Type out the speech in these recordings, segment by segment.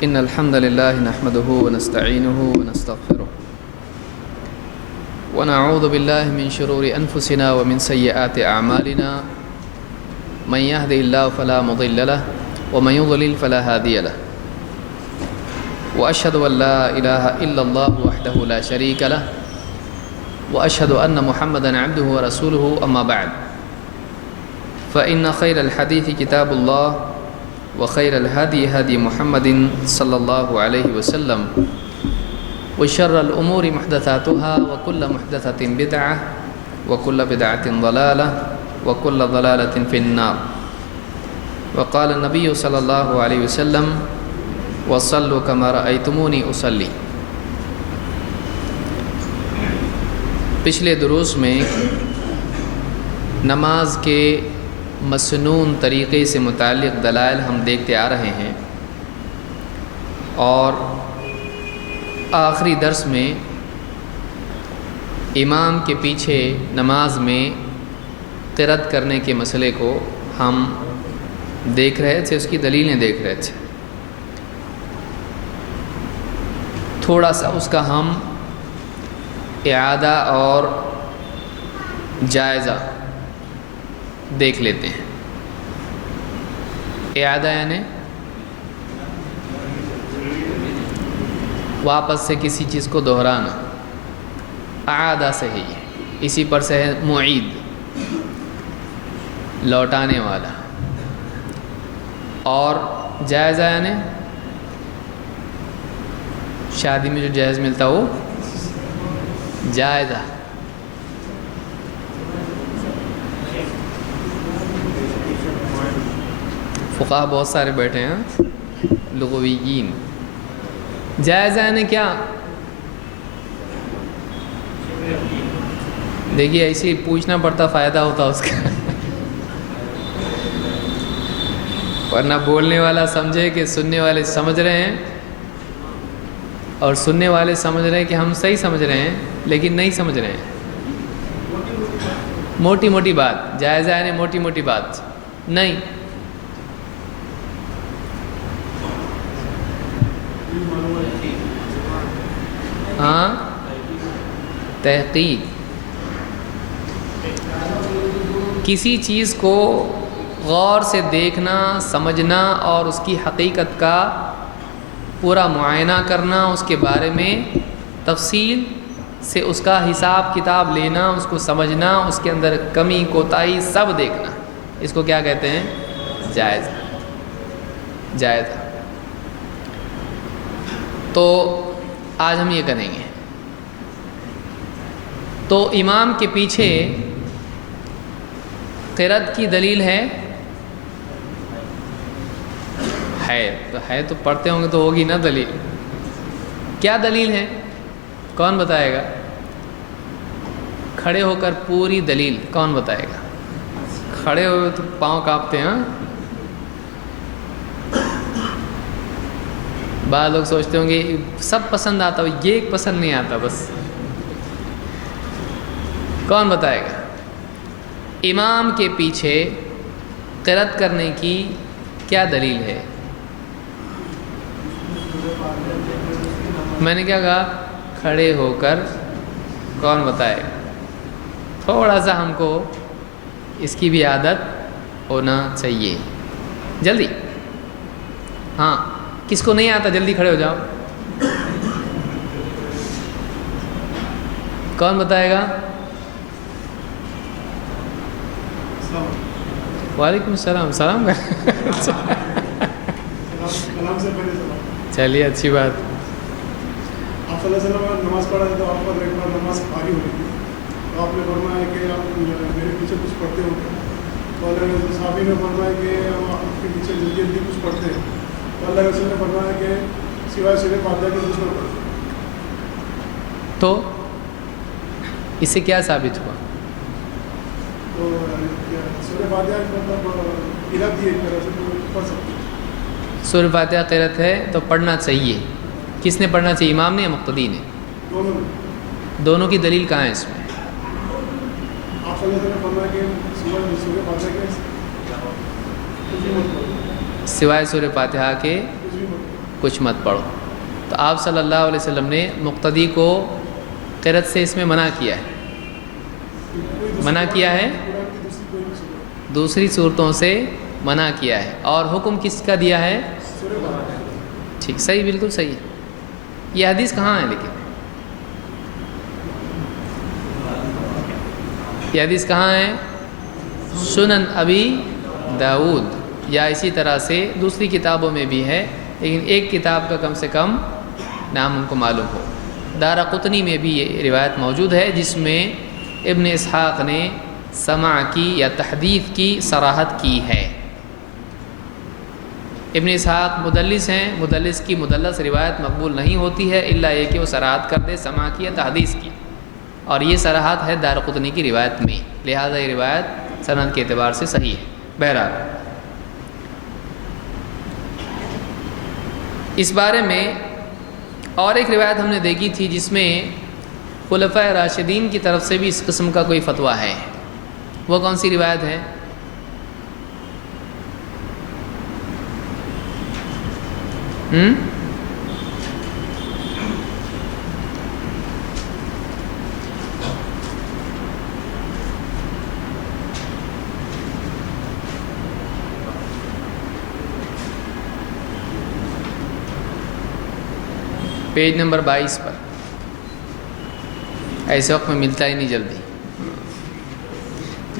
إن الحمد لله نحمده ونستعينه ونستغفره ونعوذ بالله من شرور أنفسنا ومن سيئات أعمالنا من يهده الله فلا مضل له ومن يضلل فلا هادي له وأشهد أن لا إله إلا الله وحده لا شريك له وأشهد أن محمدًا عبده ورسوله أما بعد فإن خير الحديث كتاب الله وخير الهدي هدي محمد صلى الله عليه وسلم وشر الأمور محدثاتها وكل محدثة بدعة وكل بدعة ضلالة وكل ضلالة في النار وقال النبي صلى الله عليه وسلم وصلوا كما رأيتموني أصلي. پچھلے دروس میں نماز کے مسنون طریقے سے متعلق دلائل ہم دیکھتے آ رہے ہیں، اور آخری درس میں امام کے پیچھے نماز میں قرأت کرنے کے مسئلے کو ہم دیکھ رہے تھے، اس کی دلیلیں دیکھ رہے تھے. تھوڑا سا اس کا ہم اعادہ اور جائزہ دیکھ لیتے ہیں. اعادہ یعنی واپس سے کسی چیز کو دہرانا، اعادہ سے ہی اسی پر سے ہے معید، لوٹانے والا. اور جائزہ یعنی شادی میں جو جہیز ملتا وہ جائزہ. فقہا بہت سارے بیٹھے ہیں لغویین. جائزہ یعنی کیا؟ دیکھیے ایسے ہی پوچھنا پڑتا، فائدہ ہوتا اس کا، ورنہ بولنے والا سمجھے کہ سننے والے سمجھ رہے ہیں، اور سننے والے سمجھ رہے ہیں کہ ہم صحیح سمجھ رہے ہیں لیکن نہیں سمجھ رہے ہیں. موٹی موٹی بات جائزہ یعنی موٹی موٹی بات نہیں. ہاں، تحقیق، کسی چیز کو غور سے دیکھنا، سمجھنا اور اس کی حقیقت کا پورا معائنہ کرنا، اس کے بارے میں تفصیل سے اس کا حساب کتاب لینا، اس کو سمجھنا، اس کے اندر کمی کوتاہی سب دیکھنا، اس کو کیا کہتے ہیں؟ جائزہ. جائزہ. تو آج ہم یہ کریں گے. تو امام کے پیچھے قرأت کی دلیل ہے تو پڑھتے ہوں گے تو ہوگی نا دلیل. کیا دلیل ہے؟ کون بتائے گا؟ کھڑے ہو کر پوری دلیل کون بتائے گا؟ کھڑے ہوئے تو پاؤں کانپتے ہیں. بعض لوگ سوچتے ہوں گے سب پسند آتا ہو، یہ ایک پسند نہیں آتا. بس کون بتائے گا؟ امام کے پیچھے قرأت کرنے کی کیا دلیل ہے؟ میں نے کیا کہا؟ کھڑے ہو کر. کون بتائے گا؟ تھوڑا سا ہم کو اس کی بھی عادت ہونا چاہیے. جلدی. ہاں، کس کو نہیں آتا جلدی کھڑے ہو جاؤ. کون بتائے گا؟ وعلیکم السلام. سلام چلیے، اچھی بات. آپ صلی اللہ علیہ وسلم نماز پڑھا تھا تو آپ پر ایک بار نماز آگے ہوئی تھی، تو آپ نے فرمایا کہ آپ میرے پیچھے کچھ پڑھتے ہو. تو اللہ صحابی نے فرمایا کہ ہم آپ کے پیچھے جلدی جلدی کچھ پڑھتے ہیں. تو اللہ رسول نے فرمایا کہ سوائے سورہ فاتحہ کے کچھ نہ پڑھتے. تو اس سے کیا ثابت ہوا؟ تو سورہ فاتحہ مطلب قرأت ایک طرح سے پڑھ سکتے ہیں. سورہ فاتحہ قرأت ہے تو پڑھنا چاہیے. کس نے پڑھنا چاہیے؟ امام نے یا مقتدی نے؟ دونوں کی دلیل کہاں ہے اس میں؟ آپ صلی اللہ علیہ وسلم نے فرمایا کہ سورہ فاتحہ کے سوائے سورہ فاتحہ کے کچھ مت پڑھو. تو آپ صلی اللہ علیہ وسلم نے مقتدی کو قرأت سے اس میں منع کیا ہے. منع کیا ہے دوسری صورتوں سے منع کیا ہے. اور حکم کس کا دیا ہے؟ ٹھیک، صحیح، بالکل صحیح. یہ حدیث کہاں ہے؟ لیکن یہ حدیث کہاں ہے؟ سنن ابی داؤد، یا اسی طرح سے دوسری کتابوں میں بھی ہے، لیکن ایک کتاب کا کم سے کم نام ان کو معلوم ہو. دارقطنی میں بھی یہ روایت موجود ہے جس میں ابن اسحاق نے سماع کی یا تحدیث کی صراحت کی ہے. ابن اسحاق مدلس ہیں، مدلس کی مدلس روایت مقبول نہیں ہوتی ہے الا یہ کہ وہ صراحت کر دے سماع کی یا تحدیث کی، اور یہ صراحت ہے دارقطنی کی روایت میں، لہذا یہ روایت سند کے اعتبار سے صحیح ہے. بہرحال اس بارے میں اور ایک روایت ہم نے دیکھی تھی جس میں خلفائے راشدین کی طرف سے بھی اس قسم کا کوئی فتویٰ ہے. وہ کون سی روایت ہے؟ پیج نمبر 22 پر. ایسے وقت میں ملتا ہی نہیں جلدی،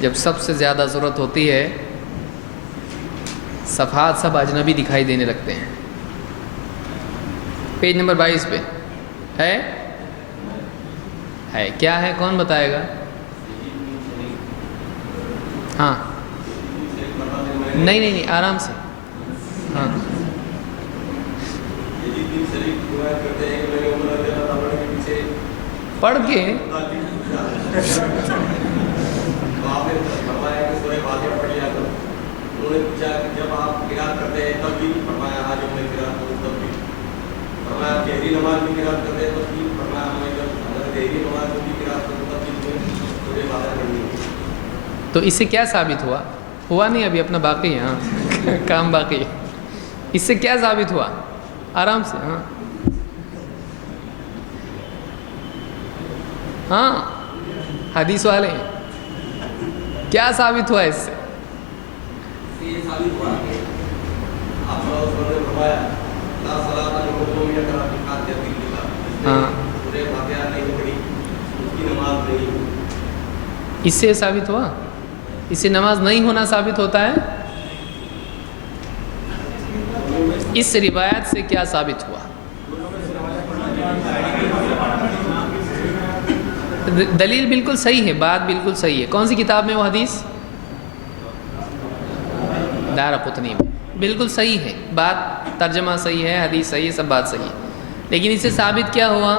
جب سب سے زیادہ ضرورت ہوتی ہے صفحات سب اجنبی دکھائی دینے لگتے ہیں. پیج نمبر 22 پہ ہے کیا ہے؟ کون بتائے گا؟ ہاں، نہیں آرام سے. ہاں، پڑھ کے جب آپ قرات کرتے ہیں تب بھی فرمایا آج میں قرات کروں تب بھی فرمایا گہری نماز میں قرات کرتے ہیں تب بھی فرمایا ہمیں جب گہری نماز میں بھی قرات کروں تب بھی پورے باتیں کرنی ہے. تو اس سے کیا ثابت ہوا نہیں ابھی اپنا باقی ہے. ہاں کام باقی ہے. اس سے کیا ثابت ہوا؟ آرام سے. ہاں حدیث والے کیا ثابت ہوا اس سے؟ یہ ثابت ہوا کہ آپ صلی اللہ علیہ وسلم نے فرمایا لا صلاۃ للمظلوم یقرأ بفاتحۃ الکتاب. ہاں، پورے فاتحہ نہیں پڑھی اس کی نماز نہیں. اس سے ثابت ہوا؟ اس سے نماز نہیں ہونا ثابت ہوتا ہے؟ اس روایت سے کیا ثابت ہوا؟ دلیل بالکل صحیح ہے، بات بالکل صحیح ہے. کون سی کتاب میں وہ حدیث؟ دارقطنی میں. بالکل صحیح ہے بات، ترجمہ صحیح ہے، حدیث صحیح ہے، سب بات صحیح ہے. لیکن اس سے ثابت کیا ہوا؟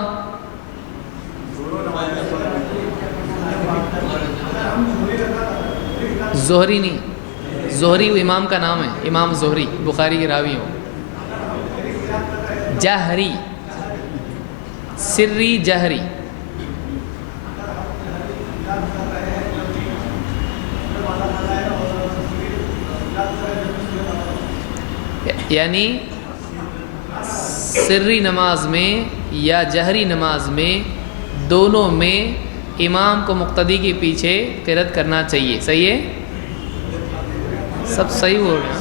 زہری نہیں، زہری وہ امام کا نام ہے، امام زہری بخاری کے راوی ہو. جہری، سری جہری. یعنی سری نماز میں یا جہری نماز میں دونوں میں امام کو مقتدی کے پیچھے قرات کرنا چاہیے. صحیح ہے؟ سب صحیح بول رہے ہیں،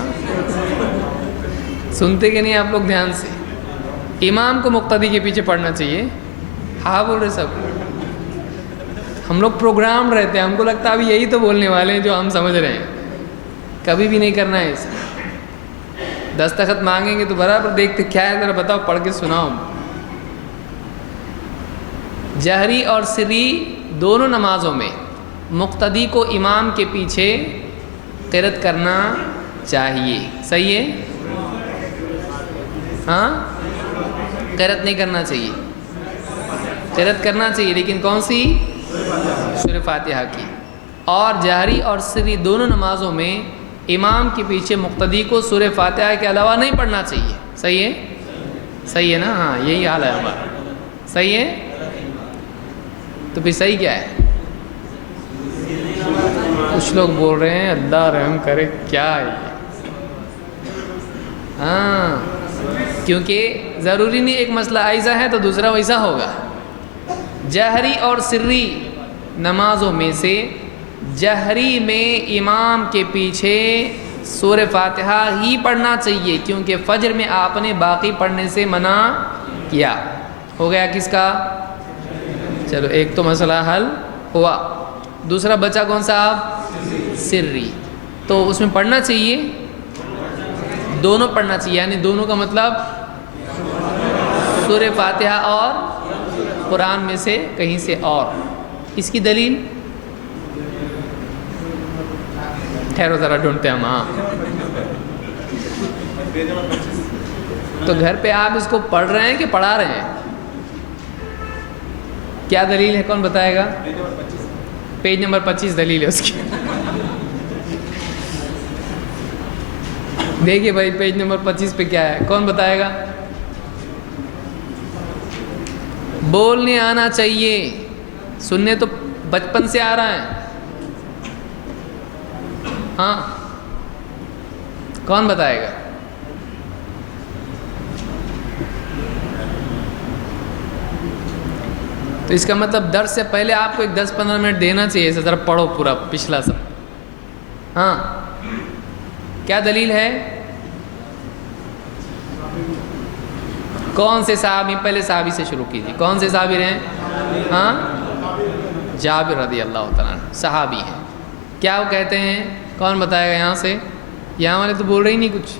سنتے کہ نہیں آپ لوگ دھیان سے؟ امام کو مقتدی کے پیچھے پڑھنا چاہیے. ہاں بول رہے سب. ہم لوگ پروگرام رہتے ہیں، ہم کو لگتا ہے ابھی یہی تو بولنے والے ہیں جو ہم سمجھ رہے ہیں. کبھی بھی نہیں کرنا ہے اسے. دستخط مانگیں گے تو برابر دیکھتے کیا ہے ذرا بتاؤ، پڑھ کے سناؤ. جہری اور سری دونوں نمازوں میں مقتدی کو امام کے پیچھے قرات کرنا چاہیے. صحیح ہے؟ ہاں، قرات نہیں کرنا چاہیے، قرات کرنا چاہیے، لیکن کون سی؟ سورہ فاتحہ کی. اور جہری اور سری دونوں نمازوں میں امام کے پیچھے مقتدی کو سورہ فاتحہ کے علاوہ نہیں پڑھنا چاہیے. صحیح ہے؟ صحیح ہے نا؟ ہاں یہی حال ہے ہمارا. صحیح ہے؟ تو پھر صحیح کیا ہے؟ کچھ لوگ بول رہے ہیں اللہ رحم کرے، کیا ہے یہ؟ ہاں کیونکہ ضروری نہیں ایک مسئلہ ایسا ہے تو دوسرا ویسا ہوگا. جہری اور سری نمازوں میں سے جہری میں امام کے پیچھے سورہ فاتحہ ہی پڑھنا چاہیے، کیونکہ فجر میں آپ نے باقی پڑھنے سے منع کیا. ہو گیا کس کا؟ چلو ایک تو مسئلہ حل ہوا. دوسرا بچا کون سا؟ آپ سری. تو اس میں پڑھنا چاہیے، دونوں پڑھنا چاہیے، یعنی دونوں کا مطلب سورہ فاتحہ اور قرآن میں سے کہیں سے اور. اس کی دلیل ٹھہرو ذرا ڈھونڈتے ہم. ہاں تو گھر پہ آپ اس کو پڑھ رہے ہیں کہ پڑھا رہے ہیں؟ کیا دلیل ہے؟ کون بتائے گا؟ پیج نمبر 25 دلیل ہے اس کی. دیکھیے بھائی پیج نمبر 25 پہ کیا ہے، کون بتائے گا؟ بولنے آنا چاہیے، سننے تو بچپن سے آ رہا ہے. ہاں کون بتائے گا؟ تو اس کا مطلب درس سے پہلے آپ کو ایک 10-15 منٹ دینا چاہیے، اسے ذرا پڑھو پورا پچھلا سب. ہاں کیا دلیل ہے؟ کون سے صحابی؟ پہلے صحابی سے شروع کیجیے. کون سے صحابی رہے؟ ہاں جابر رضی اللہ تعالیٰ عنہ صحابی ہیں. کیا وہ کہتے ہیں؟ کون بتائے گا یہاں سے؟ یہاں والے تو بول رہے ہی نہیں کچھ،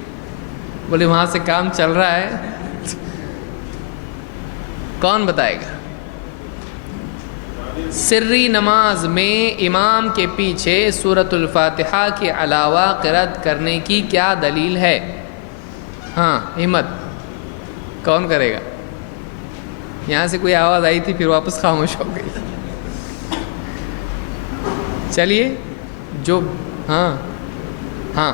بولے وہاں سے کام چل رہا ہے. کون بتائے گا؟ سری نماز میں امام کے پیچھے سورۃ الفاتحہ کے علاوہ قرأت کرنے کی کیا دلیل ہے؟ ہاں ہمت کون کرے گا؟ یہاں سے کوئی آواز آئی تھی پھر واپس خاموش ہو گئی. چلیے جو ہاں ہاں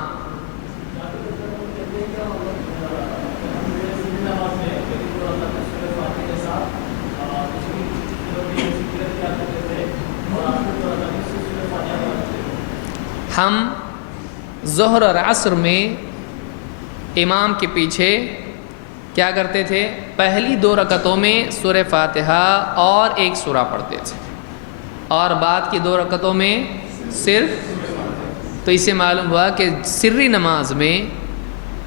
ہم ظہر اور عصر میں امام کے پیچھے کیا کرتے تھے؟ پہلی 2 رکعتوں میں سورہ فاتحہ اور ایک سورہ پڑھتے تھے، اور بعد کی 2 رکعتوں میں صرف. تو اس سے معلوم ہوا کہ سری نماز میں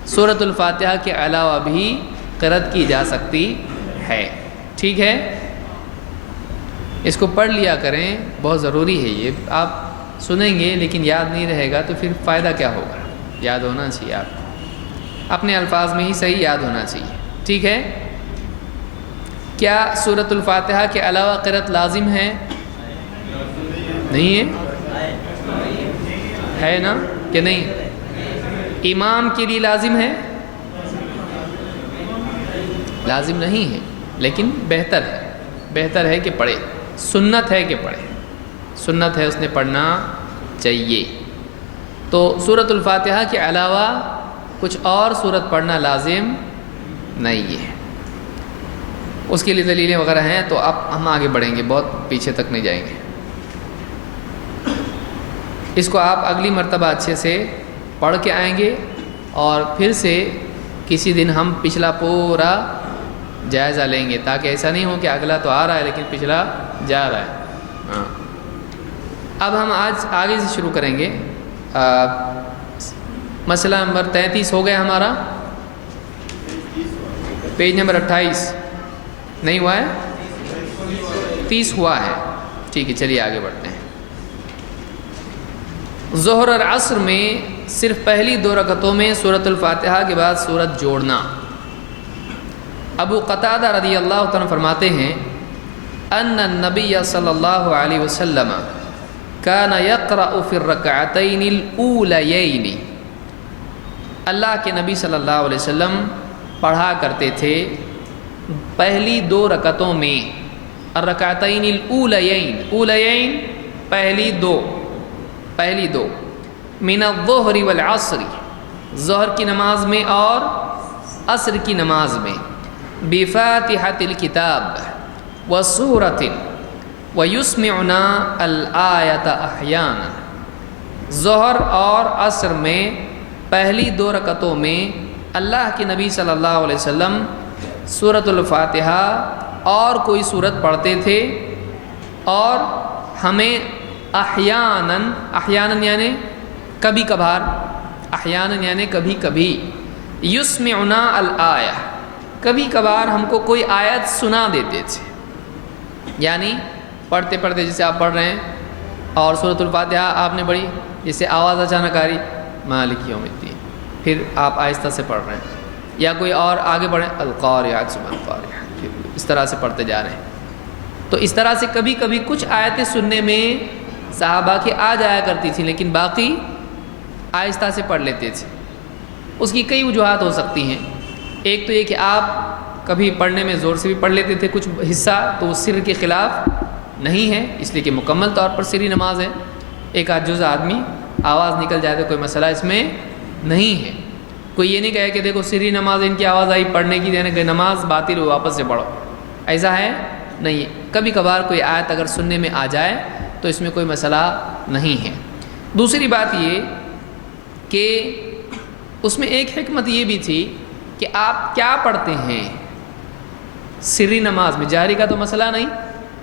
سورۃ الفاتحہ کے علاوہ بھی قرأت کی جا سکتی ہے. ٹھیک ہے، اس کو پڑھ لیا کریں، بہت ضروری ہے. یہ آپ سنیں گے لیکن یاد نہیں رہے گا تو پھر فائدہ کیا ہوگا؟ یاد ہونا چاہیے، آپ کو اپنے الفاظ میں ہی صحیح یاد ہونا چاہیے. ٹھیک ہے. کیا سورۃ الفاتحہ کے علاوہ قرأت لازم ہے؟ نہیں ہے؟ ہے نا کہ نہیں؟ امام کے لیے لازم ہے؟ لازم نہیں ہے، لیکن بہتر ہے کہ پڑھے. سنت ہے کہ پڑھے، سنت ہے، اس نے پڑھنا چاہیے. تو سورۃ الفاتحہ کے علاوہ کچھ اور سورت پڑھنا لازم نہیں ہے. اس کے لیے دلیلیں وغیرہ ہیں، تو اب ہم آگے بڑھیں گے، بہت پیچھے تک نہیں جائیں گے. اس کو آپ اگلی مرتبہ اچھے سے پڑھ کے آئیں گے، اور پھر سے کسی دن ہم پچھلا پورا جائزہ لیں گے، تاکہ ایسا نہیں ہو کہ اگلا تو آ رہا ہے لیکن پچھلا جا رہا ہے. ہاں اب ہم آج آگے سے شروع کریں گے. مسئلہ نمبر 33 ہو گیا ہمارا، پیج نمبر 28 نہیں ہوا ہے، 30 ہوا ہے. ٹھیک ہے، چلیے آگے بڑھتے ہیں. ظہر اور عصر میں صرف پہلی 2 رکعتوں میں سورۃ الفاتحہ کے بعد سورت جوڑنا. ابو قتادہ رضی اللہ عنہ فرماتے ہیں ان النبی صلی اللہ علیہ وسلم کان یقرأ فی الرکعتین الاولیین. اللہ کے نبی صلی اللہ علیہ وسلم پڑھا کرتے تھے پہلی 2 رکعتوں میں. الرکعتین الاولیین، اولین پہلی دو من الظہر والعصر، ظہر کی نماز میں اور عصر کی نماز میں. بفاتحۃ الکتاب وسورۃ ویسمعنا الآیۃ احیانا. ظہر اور عصر میں پہلی 2 رکعتوں میں اللہ کے نبی صلی اللہ علیہ وسلم سورۃ الفاتحہ اور کوئی صورت پڑھتے تھے، اور ہمیں احیاناً یعنی کبھی کبھار، احیاناً یعنی کبھی کبھی، یسمعنا الآیہ، کبھی کبھار ہم کو کوئی آیت سنا دیتے تھے، یعنی پڑھتے پڑھتے جیسے آپ پڑھ رہے ہیں اور سورۃ الفاتحہ آپ نے پڑھی، جیسے آواز اچانک آ رہی مالک یوم الدین، پھر آپ آہستہ سے پڑھ رہے ہیں، یا کوئی اور آگے بڑھیں القاریعۃ ثم القاریعۃ، پھر اس طرح سے پڑھتے جا رہے ہیں۔ تو اس طرح سے کبھی کبھی کچھ آیتیں سننے میں صحابہ کی آ جایا کرتی تھیں، لیکن باقی آہستہ سے پڑھ لیتے تھے۔ اس کی کئی وجوہات ہو سکتی ہیں۔ ایک تو یہ کہ آپ کبھی پڑھنے میں زور سے بھی پڑھ لیتے تھے کچھ حصہ، تو وہ سر کے خلاف نہیں ہے، اس لیے کہ مکمل طور پر سری نماز ہے، ایک آدھ جز آدمی آواز نکل جائے تو کوئی مسئلہ اس میں نہیں ہے۔ کوئی یہ نہیں کہے کہ دیکھو سری نماز ان کی آواز آئی پڑھنے کی، یعنی کہ نماز باطل ہو واپس سے پڑھو، ایسا ہے نہیں ہے۔ کبھی کبھار کوئی آیت اگر سننے میں آ جائے تو اس میں کوئی مسئلہ نہیں ہے۔ دوسری بات یہ کہ اس میں ایک حکمت یہ بھی تھی کہ آپ کیا پڑھتے ہیں سری نماز میں، جہری کا تو مسئلہ نہیں،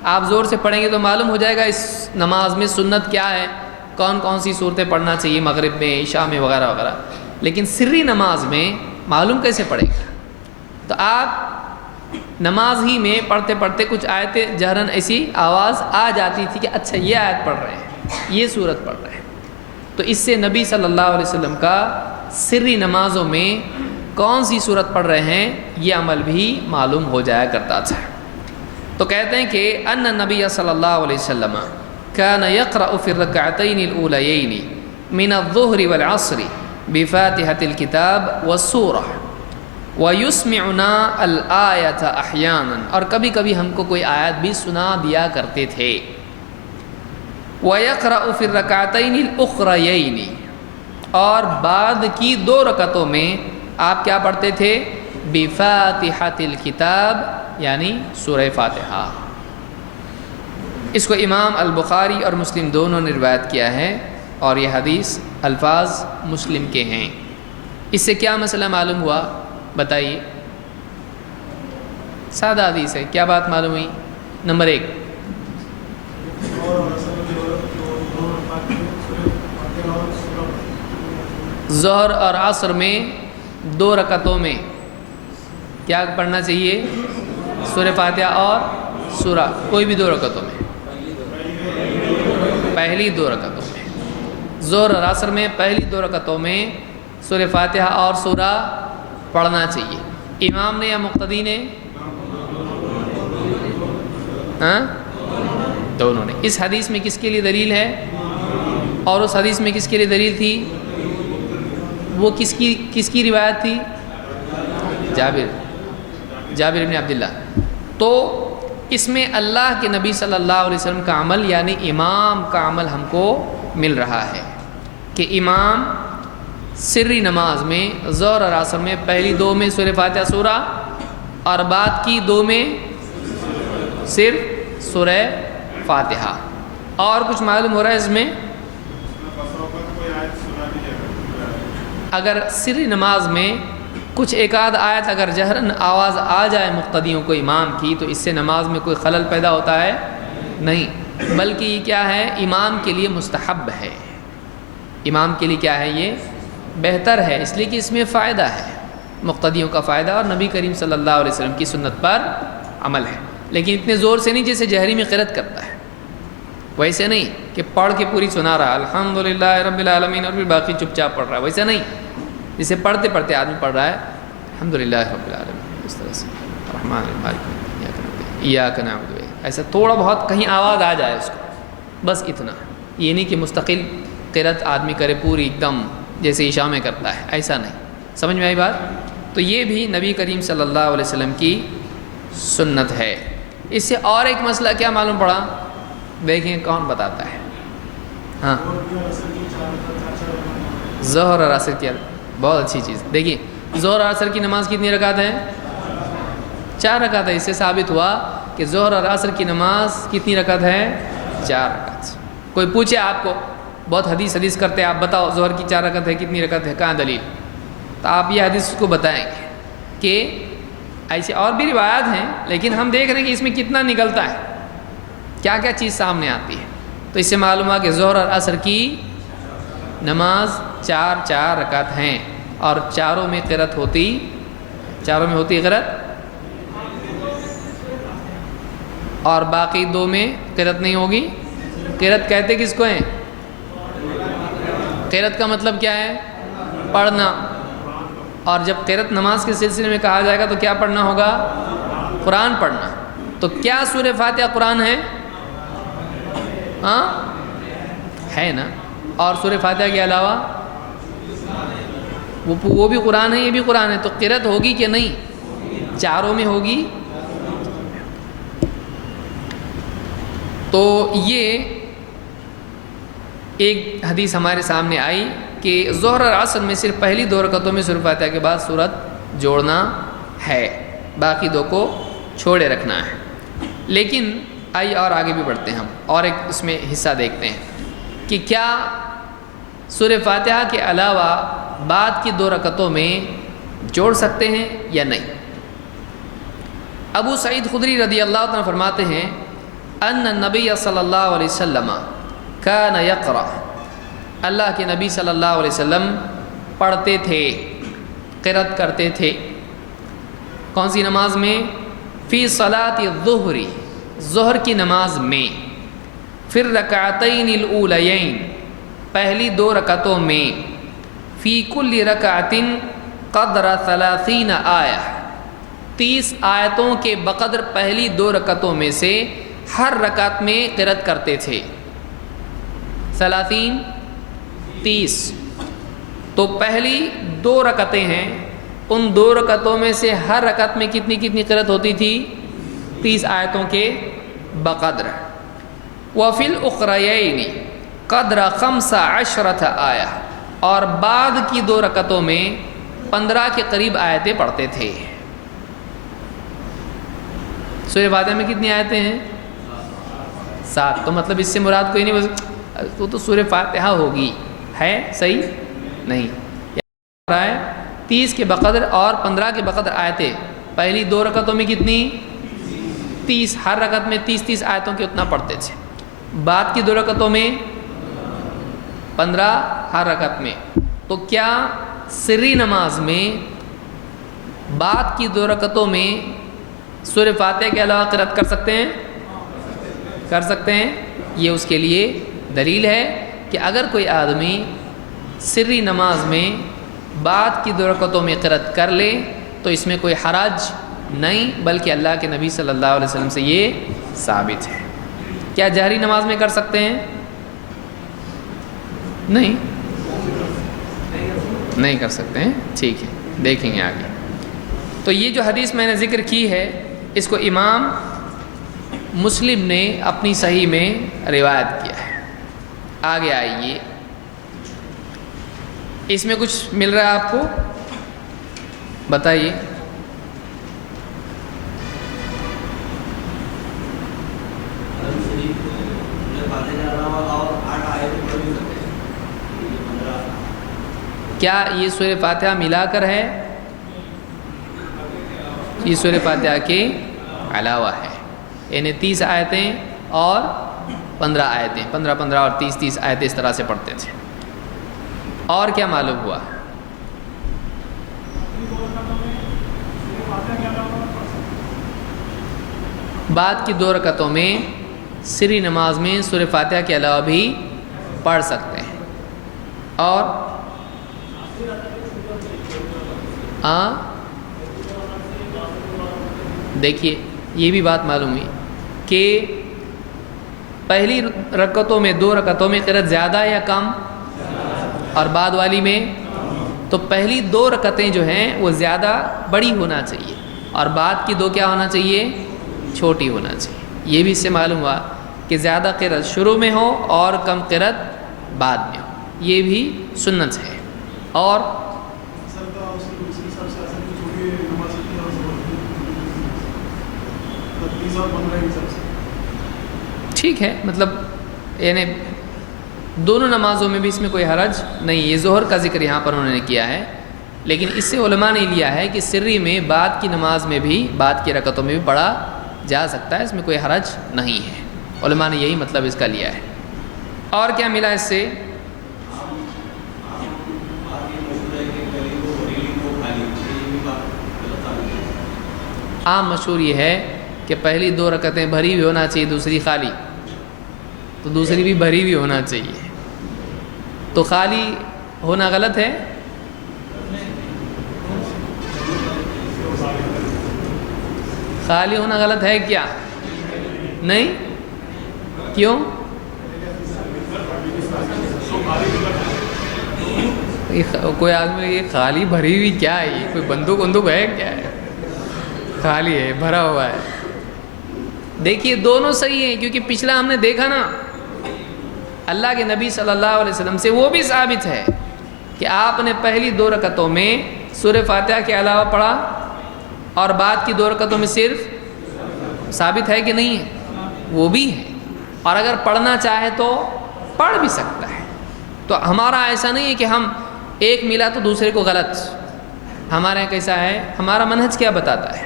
آپ زور سے پڑھیں گے تو معلوم ہو جائے گا اس نماز میں سنت کیا ہے، کون کون سی صورتیں پڑھنا چاہیے مغرب میں، عشاء میں وغیرہ وغیرہ، لیکن سری نماز میں معلوم کیسے پڑے گا؟ تو آپ نماز ہی میں پڑھتے پڑھتے کچھ آیتیں جہرن ایسی آواز آ جاتی تھی کہ اچھا یہ آیت پڑھ رہے ہیں، یہ صورت پڑھ رہے ہیں، تو اس سے نبی صلی اللہ علیہ وسلم کا سری نمازوں میں کون سی صورت پڑھ رہے ہیں یہ عمل بھی معلوم ہو جایا کرتا تھا۔ تو کہتے ہیں کہ ان نبی صلی اللہ علیہ وسلم کان یقرأ فی الرکعتین الاولیین من الظہر والعصر بفاتحۃ الکتاب والسورہ ویسمعنا الآیۃ احیانا، اور کبھی کبھی ہم کو کوئی آیت بھی سنا دیا کرتے تھے۔ وَيَقْرَأُ فِي الرَّكَعَتَيْنِ الْأُخْرَيَيْنِ، اور بعد کی 2 رکعتوں میں آپ کیا پڑھتے تھے؟ بِفَاتِحَةِ الْكِتَابِ، یعنی سورہ فاتحہ۔ اس کو امام البخاری اور مسلم دونوں نے روایت کیا ہے، اور یہ حدیث الفاظ مسلم کے ہیں۔ اس سے کیا مسئلہ معلوم ہوا بتائیے؟ سادہ حدیث ہے، کیا بات معلوم ہوئی؟ نمبر 1، ظہر اور عصر میں 2 رکعتوں میں کیا پڑھنا چاہیے؟ سورہ فاتحہ اور سورہ، کوئی بھی 2 رکعتوں میں، پہلی 2 رکعتوں میں، ظہر اور عصر میں پہلی 2 رکعتوں میں سورہ فاتحہ اور سورہ پڑھنا چاہیے۔ امام نے یا مقتدی نے؟ دونوں نے۔ اس حدیث میں کس کے لیے دلیل ہے اور اس حدیث میں کس کے لیے دلیل تھی؟ وہ کس کی روایت تھی؟ جابر بن عبداللہ۔ تو اس میں اللہ کے نبی صلی اللہ علیہ وسلم کا عمل یعنی امام کا عمل ہم کو مل رہا ہے کہ امام سری نماز میں ظہر اور عصر میں پہلی 2 میں سورہ فاتحہ سورہ اور بعد کی 2 میں صرف سورہ فاتحہ۔ اور کچھ معلوم ہو رہا ہے اس میں؟ اگر سری نماز میں کچھ ایک آدھ آیت اگر جہرن آواز آ جائے مقتدیوں کو امام کی تو اس سے نماز میں کوئی خلل پیدا ہوتا ہے؟ نہیں، بلکہ یہ کیا ہے؟ امام کے لیے مستحب ہے، امام کے لیے کیا ہے؟ یہ بہتر ہے، اس لیے کہ اس میں فائدہ ہے، مقتدیوں کا فائدہ اور نبی کریم صلی اللہ علیہ وسلم کی سنت پر عمل ہے، لیکن اتنے زور سے نہیں جیسے جہری میں قرأت کرتا ہے، ویسے نہیں کہ پڑھ کے پوری سنا رہا الحمدللہ رب العالمین اور پھر باقی چپ چاپ پڑھ رہا ہے، ویسا نہیں، جسے پڑھتے پڑھتے آدمی پڑھ رہا ہے الحمدللہ رب العالمین اس طرح سے، الرحمن الرحیم ایاک نعبد، ایسا تھوڑا بہت کہیں آواز آ جائے اس کو، بس اتنا، یہ نہیں کہ مستقل قرأت آدمی کرے پوری ایک دم جیسے عشاء میں کرتا ہے، ایسا نہیں۔ سمجھ میں آئی بات؟ تو یہ بھی نبی کریم صلی اللہ علیہ وسلم کی سنت ہے۔ اس سے اور ایک مسئلہ کیا معلوم پڑا؟ دیکھیں کون بتاتا ہے؟ ہاں، ظہر اور عصر کی، بہت اچھی چیز۔ دیکھیے ظہر اور عصر کی نماز کتنی رکعت ہے؟ 4 رکعت ہے۔ اس سے ثابت ہوا کہ ظہر اور عصر کی نماز کتنی رکعت ہے؟ 4 رکعت۔ کوئی پوچھے آپ کو، بہت حدیث کرتے آپ بتاؤ ظہر کی 4 رکعت ہے، کتنی رکعت ہے؟ کہاں دلیل؟ تو آپ یہ حدیث کو بتائیں گے کہ ایسے اور بھی روایات ہیں، لیکن ہم دیکھ رہے ہیں کہ اس میں کتنا نکلتا ہے، کیا کیا چیز سامنے آتی ہے۔ تو اس سے معلوم ہوا کہ ظہر اور عصر کی نماز 4 رکعت ہیں، اور چاروں میں قرأت ہوتی قرأت، اور باقی 2 میں قرأت نہیں ہوگی۔ قرأت کہتے کس کو ہیں؟ قرأت کا مطلب کیا ہے؟ پڑھنا، اور جب قرأت نماز کے سلسلے میں کہا جائے گا تو کیا پڑھنا ہوگا؟ قرآن پڑھنا۔ تو کیا سورہ فاتحہ قرآن ہے؟ ہاں ہے نا۔ اور سورہ فاتحہ کے علاوہ وہ بھی قرآن ہے، یہ بھی قرآن ہے، تو قرأت ہوگی کہ نہیں؟ چاروں میں ہوگی۔ تو یہ ایک حدیث ہمارے سامنے آئی کہ ظہر اور عصر میں صرف پہلی 2 رکعتوں میں سورہ فاتحہ کے بعد سورت جوڑنا ہے، باقی 2 کو چھوڑے رکھنا ہے۔ لیکن آئیے اور آگے بھی بڑھتے ہیں ہم، اور ایک اس میں حصہ دیکھتے ہیں کہ کیا سورہ فاتحہ کے علاوہ بعد کی 2 رکعتوں میں جوڑ سکتے ہیں یا نہیں۔ ابو سعید خدری رضی اللہ عنہ فرماتے ہیں ان النبی صلی اللہ علیہ وسلم کان یقرأ، اللہ کے نبی صلی اللہ علیہ وسلم پڑھتے تھے، قرأت کرتے تھے۔ کون سی نماز میں؟ فی صلاۃ الظہر، ظہر کی نماز میں، پھر رکعتین الاولیین، پہلی 2 رکعتوں میں، فی کل رکعت قدر 30 آیہ، 30 آیتوں کے بقدر پہلی 2 رکعتوں میں سے ہر رکعت میں قرأت کرتے تھے۔ 30 تو پہلی 2 رکعتیں ہیں، ان 2 رکعتوں میں سے ہر رکعت میں کتنی قرأت ہوتی تھی؟ 30 آیتوں کے بقدر۔ وفی الاخریین قدر 15 آیہ، اور بعد کی 2 رکعتوں میں 15 کے قریب آیتیں پڑھتے تھے۔ سورہ فاتحہ میں کتنی آیتیں ہیں؟ 7۔ تو مطلب اس سے مراد کوئی نہیں، تو سورہ فاتحہ ہوگی، ہے صحیح نہیں، رہا ہے 30 کے بقدر اور 15 کے بقدر آیتیں۔ پہلی 2 رکعتوں میں کتنی؟ 30، ہر رکعت میں 30 آیتوں کے اتنا پڑھتے تھے۔ بعد کی 2 رکعتوں میں 15 ہر رکعت میں۔ تو کیا سری نماز میں بعد کی 2 رکعتوں میں سورہ فاتحہ کے علاوہ قرأت کر سکتے ہیں؟ کر سکتے ہیں۔ یہ اس کے لیے دلیل ہے کہ اگر کوئی آدمی سری نماز میں بعد کی 2 رکعتوں میں قرأت کر لے تو اس میں کوئی حرج نہیں، بلکہ اللہ کے نبی صلی اللہ علیہ وسلم سے یہ ثابت ہے۔ کیا جہری نماز میں کر سکتے ہیں؟ نہیں کر سکتے ہیں، ٹھیک ہے، دیکھیں گے آگے۔ تو یہ جو حدیث میں نے ذکر کی ہے، اس کو امام مسلم نے اپنی صحیح میں روایت کیا ہے۔ آگے آئیے، اس میں کچھ مل رہا ہے آپ کو؟ بتائیے۔ کیا یہ سورہ فاتحہ ملا کر ہے؟ یہ سورہ فاتحہ کے علاوہ ہے، یعنی 30 آیتیں اور 15 آیتیں، 15 اور 30 آیتیں اس طرح سے پڑھتے تھے۔ اور کیا معلوم ہوا؟ بعد کی 2 رکعتوں میں سری نماز میں سورہ فاتحہ کے علاوہ بھی پڑھ سکتے ہیں۔ اور دیکھیے یہ بھی بات معلوم ہوئی کہ پہلی رکعتوں میں 2 رکعتوں میں قرأت زیادہ یا کم، اور بعد والی میں؟ تو پہلی 2 رکعتیں جو ہیں وہ زیادہ بڑی ہونا چاہیے، اور بعد کی 2 کیا ہونا چاہیے؟ چھوٹی ہونا چاہیے۔ یہ بھی اس سے معلوم ہوا کہ زیادہ قرأت شروع میں ہو اور کم قرأت بعد میں ہو، یہ بھی سنت ہے۔ اور ٹھیک ہے، مطلب یعنی دونوں نمازوں میں بھی اس میں کوئی حرج نہیں۔ یہ ظہر کا ذکر یہاں پر انہوں نے کیا ہے، لیکن اس سے علماء نے لیا ہے کہ سری میں بعد کی نماز میں بھی بعد کی رکعتوں میں بھی پڑھا جا سکتا ہے، اس میں کوئی حرج نہیں ہے، علماء نے یہی مطلب اس کا لیا ہے۔ اور کیا ملا اس سے؟ عام مشہور یہ ہے کہ پہلی 2 رکعتیں بھری ہوئی ہونا چاہیے، دوسری خالی، تو دوسری بھی بھری ہوئی ہونا چاہیے، تو خالی ہونا غلط ہے؟ خالی ہونا غلط ہے کیا؟ نہیں، کیوں؟ کوئی آدمی یہ خالی بھری ہوئی کیا ہے، یہ کوئی بندوق ہے کیا ہے؟ خالی ہے، بھرا ہوا ہے۔ دیکھیے دونوں صحیح ہیں، کیونکہ پچھلا ہم نے دیکھا نا، اللہ کے نبی صلی اللہ علیہ وسلم سے وہ بھی ثابت ہے کہ آپ نے پہلی 2 رکعتوں میں سورہ فاتحہ کے علاوہ پڑھا، اور بعد کی 2 رکعتوں میں صرف، ثابت ہے کہ نہیں ہے؟ وہ بھی ہے، اور اگر پڑھنا چاہے تو پڑھ بھی سکتا ہے۔ تو ہمارا ایسا نہیں ہے کہ ہم ایک ملا تو دوسرے کو غلط، ہمارا کیسا ہے؟ ہمارا منہج کیا بتاتا ہے؟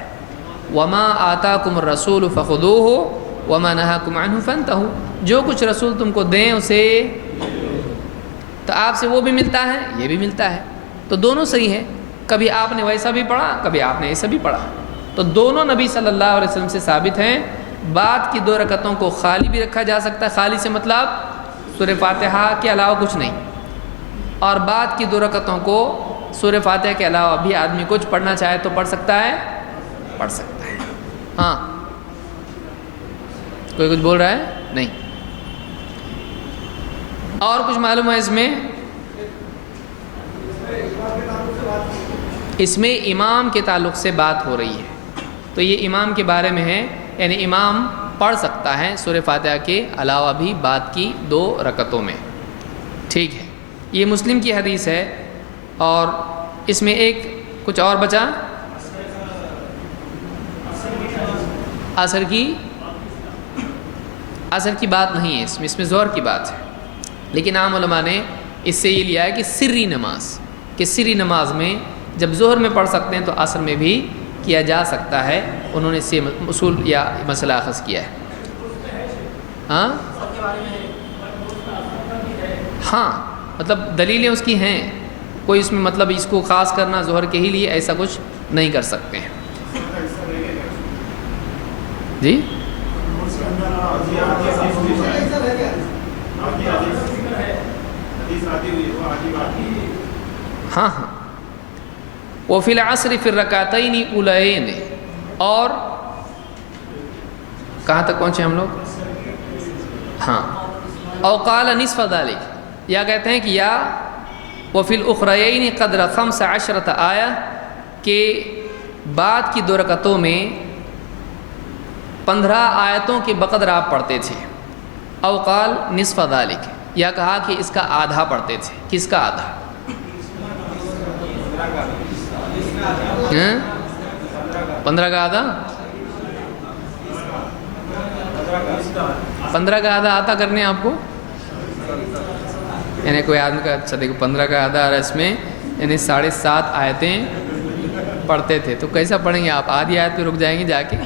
وَمَا آتَاكُمُ الرَّسُولُ فَخُذُوهُ وَمَا نَهَاكُمْ عَنْهُ فَانْتَهُوا، جو کچھ رسول تم کو دیں اسے، تو آپ سے وہ بھی ملتا ہے، یہ بھی ملتا ہے، تو دونوں صحیح ہے۔ کبھی آپ نے ویسا بھی پڑھا، کبھی آپ نے ایسا بھی پڑھا، تو دونوں نبی صلی اللہ علیہ وسلم سے ثابت ہیں۔ بعد کی 2 رکعتوں کو خالی بھی رکھا جا سکتا ہے، خالی سے مطلب سورہ فاتحہ کے علاوہ کچھ نہیں، اور بعد کی 2 رکعتوں کو سورہ فاتحہ کے علاوہ بھی آدمی کچھ پڑھنا چاہے تو پڑھ سکتا ہے، پڑھ سکتا ہے۔ ہاں، کوئی کچھ بول رہا ہے؟ نہیں۔ اور کچھ معلوم ہے اس میں امام کے تعلق سے بات ہو رہی ہے، تو یہ امام کے بارے میں ہے، یعنی امام پڑھ سکتا ہے سورہ فاتحہ کے علاوہ بھی بعد کی 2 رکعتوں میں، ٹھیک ہے۔ یہ مسلم کی حدیث ہے، اور اس میں ایک کچھ اور بچا، عصر کی بات نہیں ہے، اس میں ظہر کی بات ہے، لیکن عام علماء نے اس سے یہ لیا ہے کہ سری نماز، کہ سری نماز میں جب ظہر میں پڑھ سکتے ہیں تو عصر میں بھی کیا جا سکتا ہے، انہوں نے اس سے اصول یا مسئلہ اخذ کیا ہے۔ ہاں مطلب دلیلیں اس کی ہیں، کوئی اس میں مطلب اس کو خاص کرنا ظہر کے ہی لیے ایسا کچھ نہیں کر سکتے ہیں۔ جی ہاں ہاں، وفی العصر فی الرکعتین الاولین، اور کہاں تک پہنچے ہم لوگ؟ ہاں، او قال نصف ذلك، یا کہتے ہیں کہ یا وفی الاخرین قدر 15 آیہ، کہ بعد کی 2 رکعتوں میں 15 آیتوں کے بقدر آپ پڑھتے تھے، او قال نصف ذلك، یا کہا کہ اس کا آدھا پڑھتے تھے۔ کس کا آدھا؟ 15 کا آدھا؟ 15 کا آدھا آتا کرنے آپ کو؟ یعنی کوئی آدمی کا، اچھا دیکھو 15 کا آدھا، اور اس میں یعنی 7.5 آیتیں پڑھتے تھے، تو کیسا پڑھیں گے آپ؟ آدھی آیت پہ رک جائیں گے جا کے۔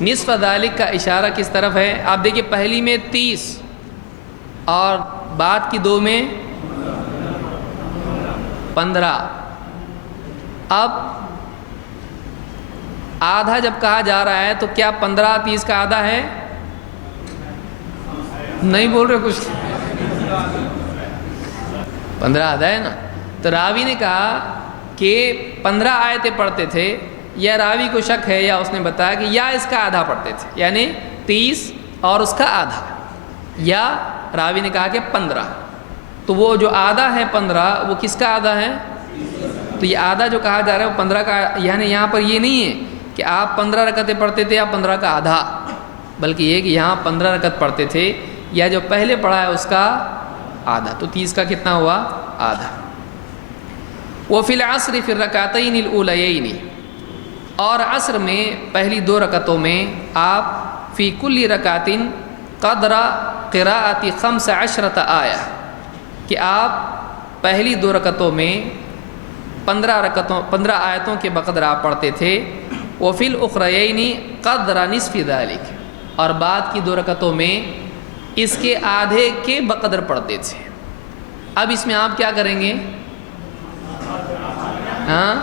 نصف ذالک کا اشارہ کس طرف ہے؟ آپ دیکھیے پہلی میں 30 اور بعد کی 2 میں 15۔ اب آدھا جب کہا جا رہا ہے تو کیا 15 30 کا آدھا ہے؟ نہیں بول رہے کچھ؟ 15 آدھا ہے نا، تو راوی نے کہا کہ 15 آیتیں پڑھتے تھے، یا راوی کو شک ہے یا اس نے بتایا کہ یا اس کا آدھا پڑھتے تھے، یعنی 30 اور اس کا آدھا، یا راوی نے کہا کہ 15، تو وہ جو آدھا ہے 15 وہ کس کا آدھا ہے؟ تو یہ آدھا جو کہا جا رہا ہے وہ 15 کا، یعنی یہاں پر یہ نہیں ہے کہ آپ 15 رکعتیں پڑھتے تھے یا 15 کا آدھا، بلکہ یہ کہ یہاں 15 رکعت پڑھتے تھے، یا جو پہلے پڑھا ہے اس کا آدھا، تو 30 کا کتنا ہوا؟ آدھا۔ وفی العصر فی الرکعتین الاولیین، اور عصر میں پہلی 2 رکعتوں میں آپ فی کل رکعت قدر قراءت 15 آیہ، کہ آپ پہلی 2 رکعتوں میں 15 آیتوں کے بقدر آپ پڑھتے تھے. وفی الاخرین قدر نصف ذلک, اور بعد کی 2 رکعتوں میں اس کے آدھے کے بقدر پڑھتے تھے. اب اس میں آپ کیا کریں گے؟ ہاں,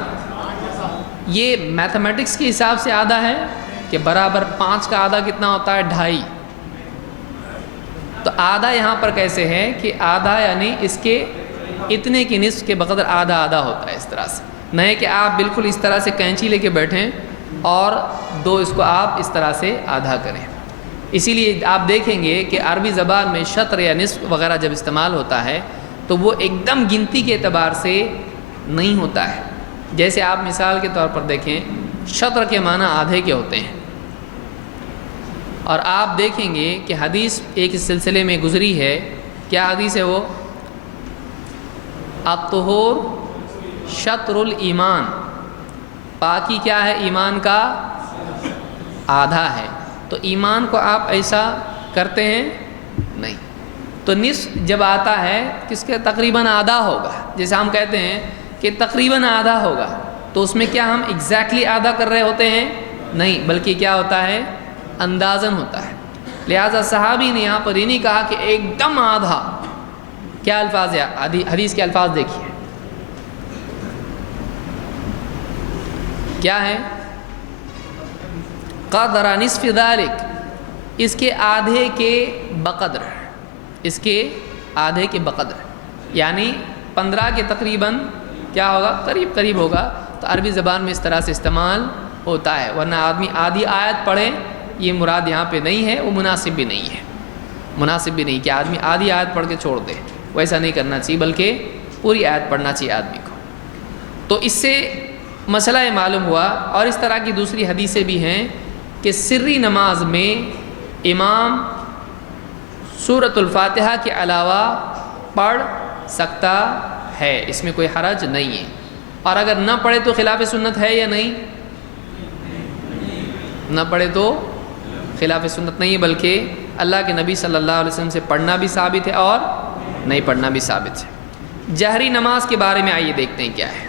یہ میتھمیٹکس کے حساب سے آدھا ہے کہ برابر 5 کا آدھا کتنا ہوتا ہے؟ 2.5. تو آدھا یہاں پر کیسے ہے کہ آدھا یعنی اس کے اتنے کی نصف کے بقدر آدھا آدھا ہوتا ہے. اس طرح سے نہیں کہ آپ بالکل اس طرح سے کینچی لے کے بیٹھیں اور 2 اس کو آپ اس طرح سے آدھا کریں. اسی لیے آپ دیکھیں گے کہ عربی زبان میں شطر یا نصف وغیرہ جب استعمال ہوتا ہے تو وہ ایک دم گنتی کے اعتبار سے نہیں ہوتا ہے. جیسے آپ مثال کے طور پر دیکھیں, شطر کے معنی آدھے کے ہوتے ہیں, اور آپ دیکھیں گے کہ حدیث ایک اس سلسلے میں گزری ہے. کیا حدیث ہے وہ؟ الطہور شطر الایمان, پاکی کیا ہے؟ ایمان کا آدھا ہے. تو ایمان کو آپ ایسا کرتے ہیں نہیں. تو نصف جب آتا ہے کس کے تقریباً آدھا ہوگا, جیسے ہم کہتے ہیں کہ تقریباً آدھا ہوگا, تو اس میں کیا ہم ایگزیکٹلی آدھا کر رہے ہوتے ہیں؟ نہیں, بلکہ کیا ہوتا ہے؟ اندازاً ہوتا ہے. لہذا صحابی نے یہاں پر یہ نہیں کہا کہ ایک دم آدھا. کیا الفاظ ہے حدیث کے الفاظ دیکھیے کیا ہے؟ قدر نصف ذلک, اس کے آدھے کے بقدر, اس کے آدھے کے بقدر, یعنی 15 کے تقریباً کیا ہوگا؟ قریب قریب ہوگا. تو عربی زبان میں اس طرح سے استعمال ہوتا ہے, ورنہ آدمی آدھی آیت پڑھے یہ مراد یہاں پہ نہیں ہے, وہ مناسب بھی نہیں ہے. مناسب بھی نہیں کہ آدمی آدھی آیت پڑھ کے چھوڑ دے, ویسا نہیں کرنا چاہیے, بلکہ پوری آیت پڑھنا چاہیے آدمی کو. تو اس سے مسئلہ یہ معلوم ہوا. اور اس طرح کی دوسری حدیثیں بھی ہیں کہ سری نماز میں امام سورۃ الفاتحہ کے علاوہ پڑھ سکتا ہے, اس میں کوئی حرج نہیں ہے. اور اگر نہ پڑھے تو خلاف سنت ہے یا نہیں؟ نہ پڑھے تو خلاف سنت نہیں ہے, بلکہ اللہ کے نبی صلی اللہ علیہ وسلم سے پڑھنا بھی ثابت ہے اور نہیں پڑھنا بھی ثابت ہے. جہری نماز کے بارے میں آئیے دیکھتے ہیں کیا ہے.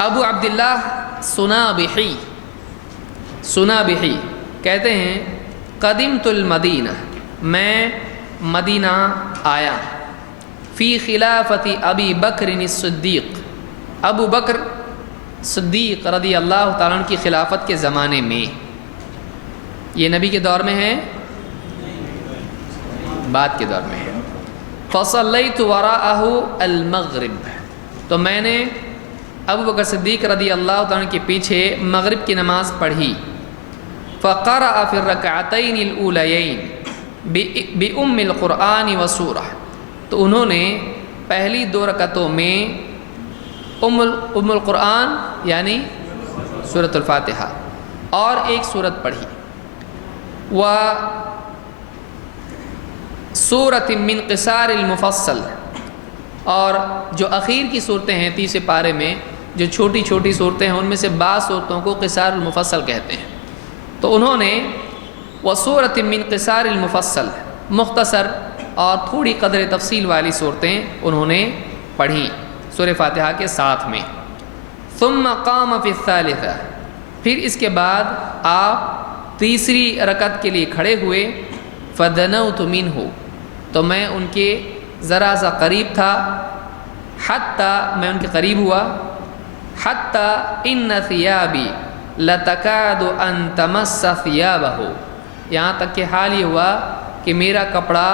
ابو عبداللہ سنابحی کہتے ہیں قدمت المدینہ, میں مدینہ آیا, فی خلافت ابی بکر الصدیق, ابو بکر صدیق رضی اللہ تعالیٰ عنہ کی خلافت کے زمانے میں. یہ نبی کے دور میں ہے؟ بعد کے دور میں ہے. فصلیت وراءہ المغرب, تو میں نے ابو بکر صدیق رضی اللہ تعالیٰ عنہ کے پیچھے مغرب کی نماز پڑھی. فقرأ فی الرکعتین الاولیین بأم القرآن وسورہ, تو انہوں نے پہلی 2 رکعتوں میں ام القرآن یعنی سورۃ الفاتحہ اور ایک سورت پڑھی. و سورۃ من قصار المفصل, اور جو اخیر کی صورتیں ہیں 30 پارے میں جو چھوٹی چھوٹی صورتیں ہیں ان میں سے بعض صورتوں کو قصار المفصل کہتے ہیں. تو انہوں نے وسورۃ من قصار المفصل, مختصر اور تھوڑی قدر تفصیل والی صورتیں انہوں نے پڑھیں سورہ فاتحہ کے ساتھ میں. ثم قام فی الثالثہ, پھر اس کے بعد آپ تیسری رکعت کے لیے کھڑے ہوئے. فدنوت منہ, تو میں ان کے ذرا سا قریب تھا. حتی, میں ان کے قریب ہوا. حتی ان ثیابی لتکاد ان تمس ثیابہ, یہاں تک کہ حال یہ ہوا کہ میرا کپڑا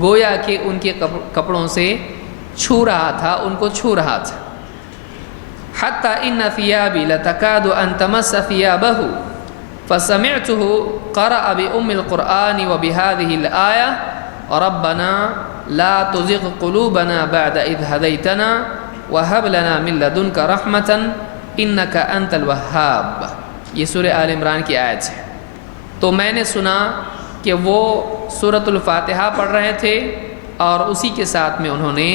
گویا کہ ان کے کپڑوں سے چھو رہا تھا, ان کو چھو رہا تھا. حتی ان ثیابی لتکاد ان تمس ثیابہ فسمعته قرأ بأم القرآن وبهذه الآية ربنا لا تزغ قلوبنا بعد إذ هديتنا وهب لنا من لدنك رحمة إنك أنت الوهاب. یہ سورہ آل عمران کی آیت ہے. تو میں نے سنا کہ وہ سورۃ الفاتحہ پڑھ رہے تھے اور اسی کے ساتھ میں انہوں نے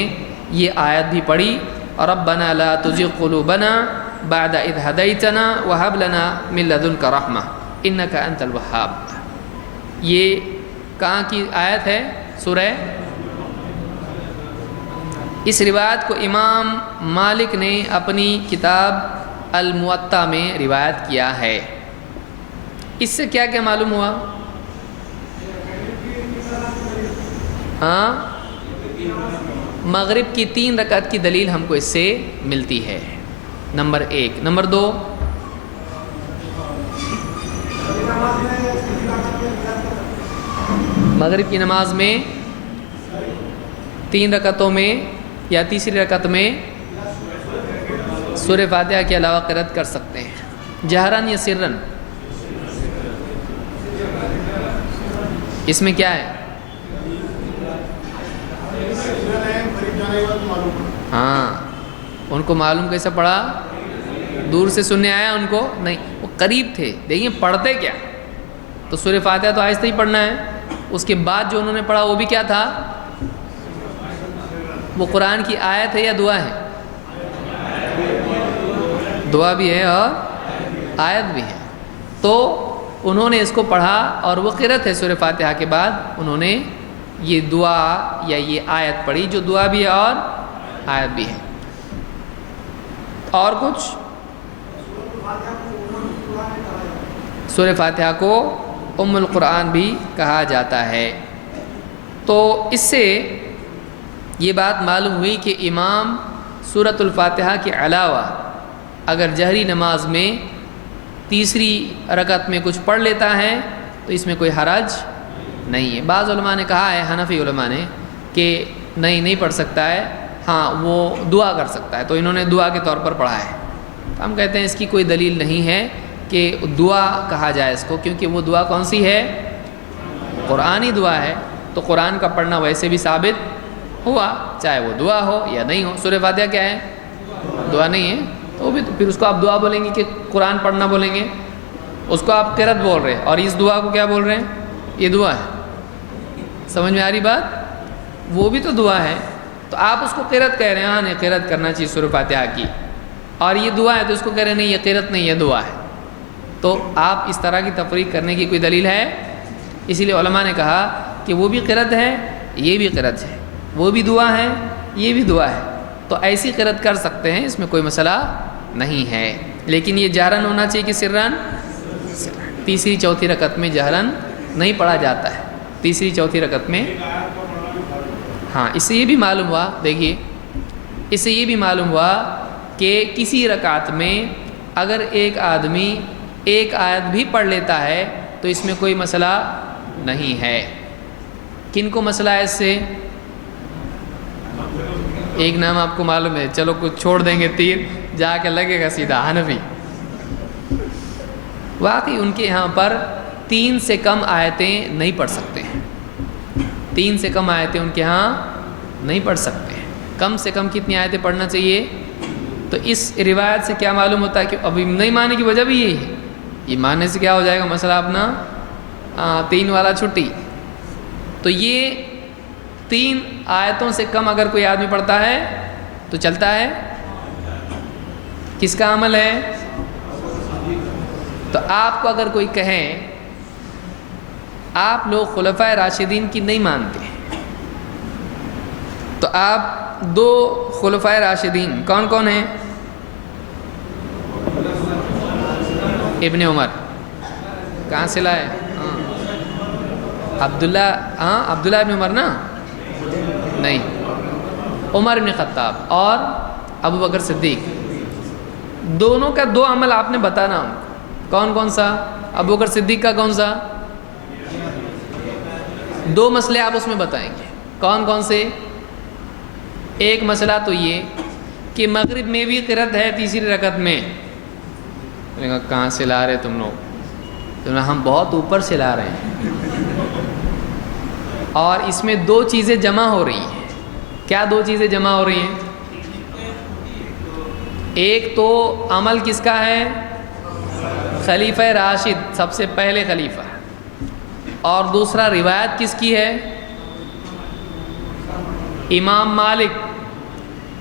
یہ آیت بھی پڑھی, ربنا لا تزغ قلوبنا بعد اذ ہدیتنا وہب لنا من لدنک رحمہ انک انت الوہاب. یہ کہاں کی آیت ہے؟ سورہ اس روایت کو امام مالک نے اپنی کتاب الموطا میں روایت کیا ہے۔ اس سے کیا کیا معلوم ہوا؟ ہاں، مغرب کی 3 رکعت کی دلیل ہم کو اس سے ملتی ہے، نمبر 1۔ نمبر 2، مغرب کی نماز میں 3 رکعتوں میں یا تیسری رکعت میں سورہ فاتحہ کے علاوہ قرأت کر سکتے ہیں، جہرن یا سرن؟ اس میں کیا ہے؟ ہاں، ان کو معلوم کیسے پڑھا؟ دور سے سننے آیا ان کو؟ نہیں، وہ قریب تھے۔ دیکھیں پڑھتے کیا، تو سورہ فاتحہ تو آہستہ ہی پڑھنا ہے، اس کے بعد جو انہوں نے پڑھا وہ بھی کیا تھا؟ وہ قرآن کی آیت ہے یا دعا ہے؟ دعا بھی ہے اور آیت بھی ہے، تو انہوں نے اس کو پڑھا اور وہ قرأت ہے سورہ فاتحہ کے بعد انہوں نے یہ دعا یا یہ آیت پڑھی، جو دعا بھی ہے اور آیت بھی ہے۔ اور کچھ؟ سورہ فاتحہ کو ام القرآن بھی کہا جاتا ہے۔ تو اس سے یہ بات معلوم ہوئی کہ امام سورۃ الفاتحہ کے علاوہ اگر جہری نماز میں تیسری رکعت میں کچھ پڑھ لیتا ہے تو اس میں کوئی حرج نہیں ہے۔ بعض علماء نے کہا ہے، حنفی علماء نے، کہ نہیں پڑھ سکتا ہے، ہاں وہ دعا کر سکتا ہے، تو انہوں نے دعا کے طور پر پڑھا ہے۔ تو ہم کہتے ہیں اس کی کوئی دلیل نہیں ہے کہ دعا کہا جائے اس کو، کیونکہ وہ دعا کون سی ہے؟ قرآنی دعا ہے، تو قرآن کا پڑھنا ویسے بھی ثابت ہوا، چاہے وہ دعا ہو یا نہیں ہو۔ سورہ فاتحہ کیا ہے؟ دعا نہیں ہے، تو بھی پھر اس کو آپ دعا بولیں گے کہ قرآن پڑھنا بولیں گے؟ اس کو آپ قرأت بول رہے ہیں، اور اس دعا کو کیا بول رہے ہیں؟ یہ دعا ہے۔ سمجھ میں آ رہی بات؟ وہ بھی تو دعا ہے، تو آپ اس کو قرأت کہہ رہے ہیں، ہاں نہیں قرأت کرنا چاہیے سورہ فاتحہ کی، اور یہ دعا ہے تو اس کو کہہ رہے ہیں نہیں یہ قرأت نہیں، یہ دعا ہے۔ تو آپ اس طرح کی تفریق کرنے کی کوئی دلیل ہے؟ اسی لیے علماء نے کہا کہ وہ بھی قرأت ہے، یہ بھی قرأت ہے، وہ بھی دعا ہے، یہ بھی دعا ہے، تو ایسی قرأت کر سکتے ہیں، اس میں کوئی مسئلہ نہیں ہے۔ لیکن یہ جہرن ہونا چاہیے کہ سرن؟ تیسری چوتھی رکعت میں جہرن نہیں پڑھا جاتا ہے، تیسری چوتھی رکعت میں۔ ہاں، اس سے یہ بھی معلوم ہوا، دیکھیے اس سے یہ بھی معلوم ہوا کہ کسی رکعت میں اگر ایک آدمی ایک آیت بھی پڑھ لیتا ہے تو اس میں کوئی مسئلہ نہیں ہے۔ کن کو مسئلہ ہے اس سے؟ ایک نام آپ کو معلوم ہے، چلو کچھ چھوڑ دیں گے، تیر جا کے لگے گا سیدھا، حنفی۔ واقعی ان کے یہاں پر 3 سے کم آیتیں نہیں پڑھ سکتے ہیں، 3 سے کم آیتیں ان کے ہاں نہیں پڑھ سکتے ہیں۔ کم سے کم کتنی آیتیں پڑھنا چاہیے؟ تو اس روایت سے کیا معلوم ہوتا ہے کہ ابھی نہیں ماننے کی وجہ بھی یہی ہے، یہ ماننے سے کیا ہو جائے گا مسئلہ اپنا 3 والا چھٹی۔ تو یہ 3 آیتوں سے کم اگر کوئی آدمی پڑھتا ہے تو چلتا ہے، کس کا عمل ہے؟ تو آپ کو اگر کوئی کہے آپ لوگ خلفائے راشدین کی نہیں مانتے، تو آپ 2 خلفائے راشدین کون کون ہیں؟ ابن عمر، کہاں سے لائے؟ عبداللہ ابن عمر نا؟ نہیں، عمر بن خطاب اور ابو بکر صدیق، دونوں کا 2 عمل آپ نے بتانا ہم کو، کون کون سا؟ ابو بکر صدیق کا کون سا؟ 2 مسئلے آپ اس میں بتائیں گے، کون کون سے؟ ایک مسئلہ تو یہ کہ مغرب میں بھی قرأت ہے تیسری رکعت میں۔ میں نے کہا کہاں سے لا رہے تم لوگ؟ ہم بہت اوپر سے لا رہے ہیں، اور اس میں 2 چیزیں جمع ہو رہی ہیں۔ کیا 2 چیزیں جمع ہو رہی ہیں؟ ایک تو عمل کس کا ہے؟ خلیفہ راشد، سب سے پہلے خلیفہ، اور دوسرا روایت کس کی ہے؟ امام مالک،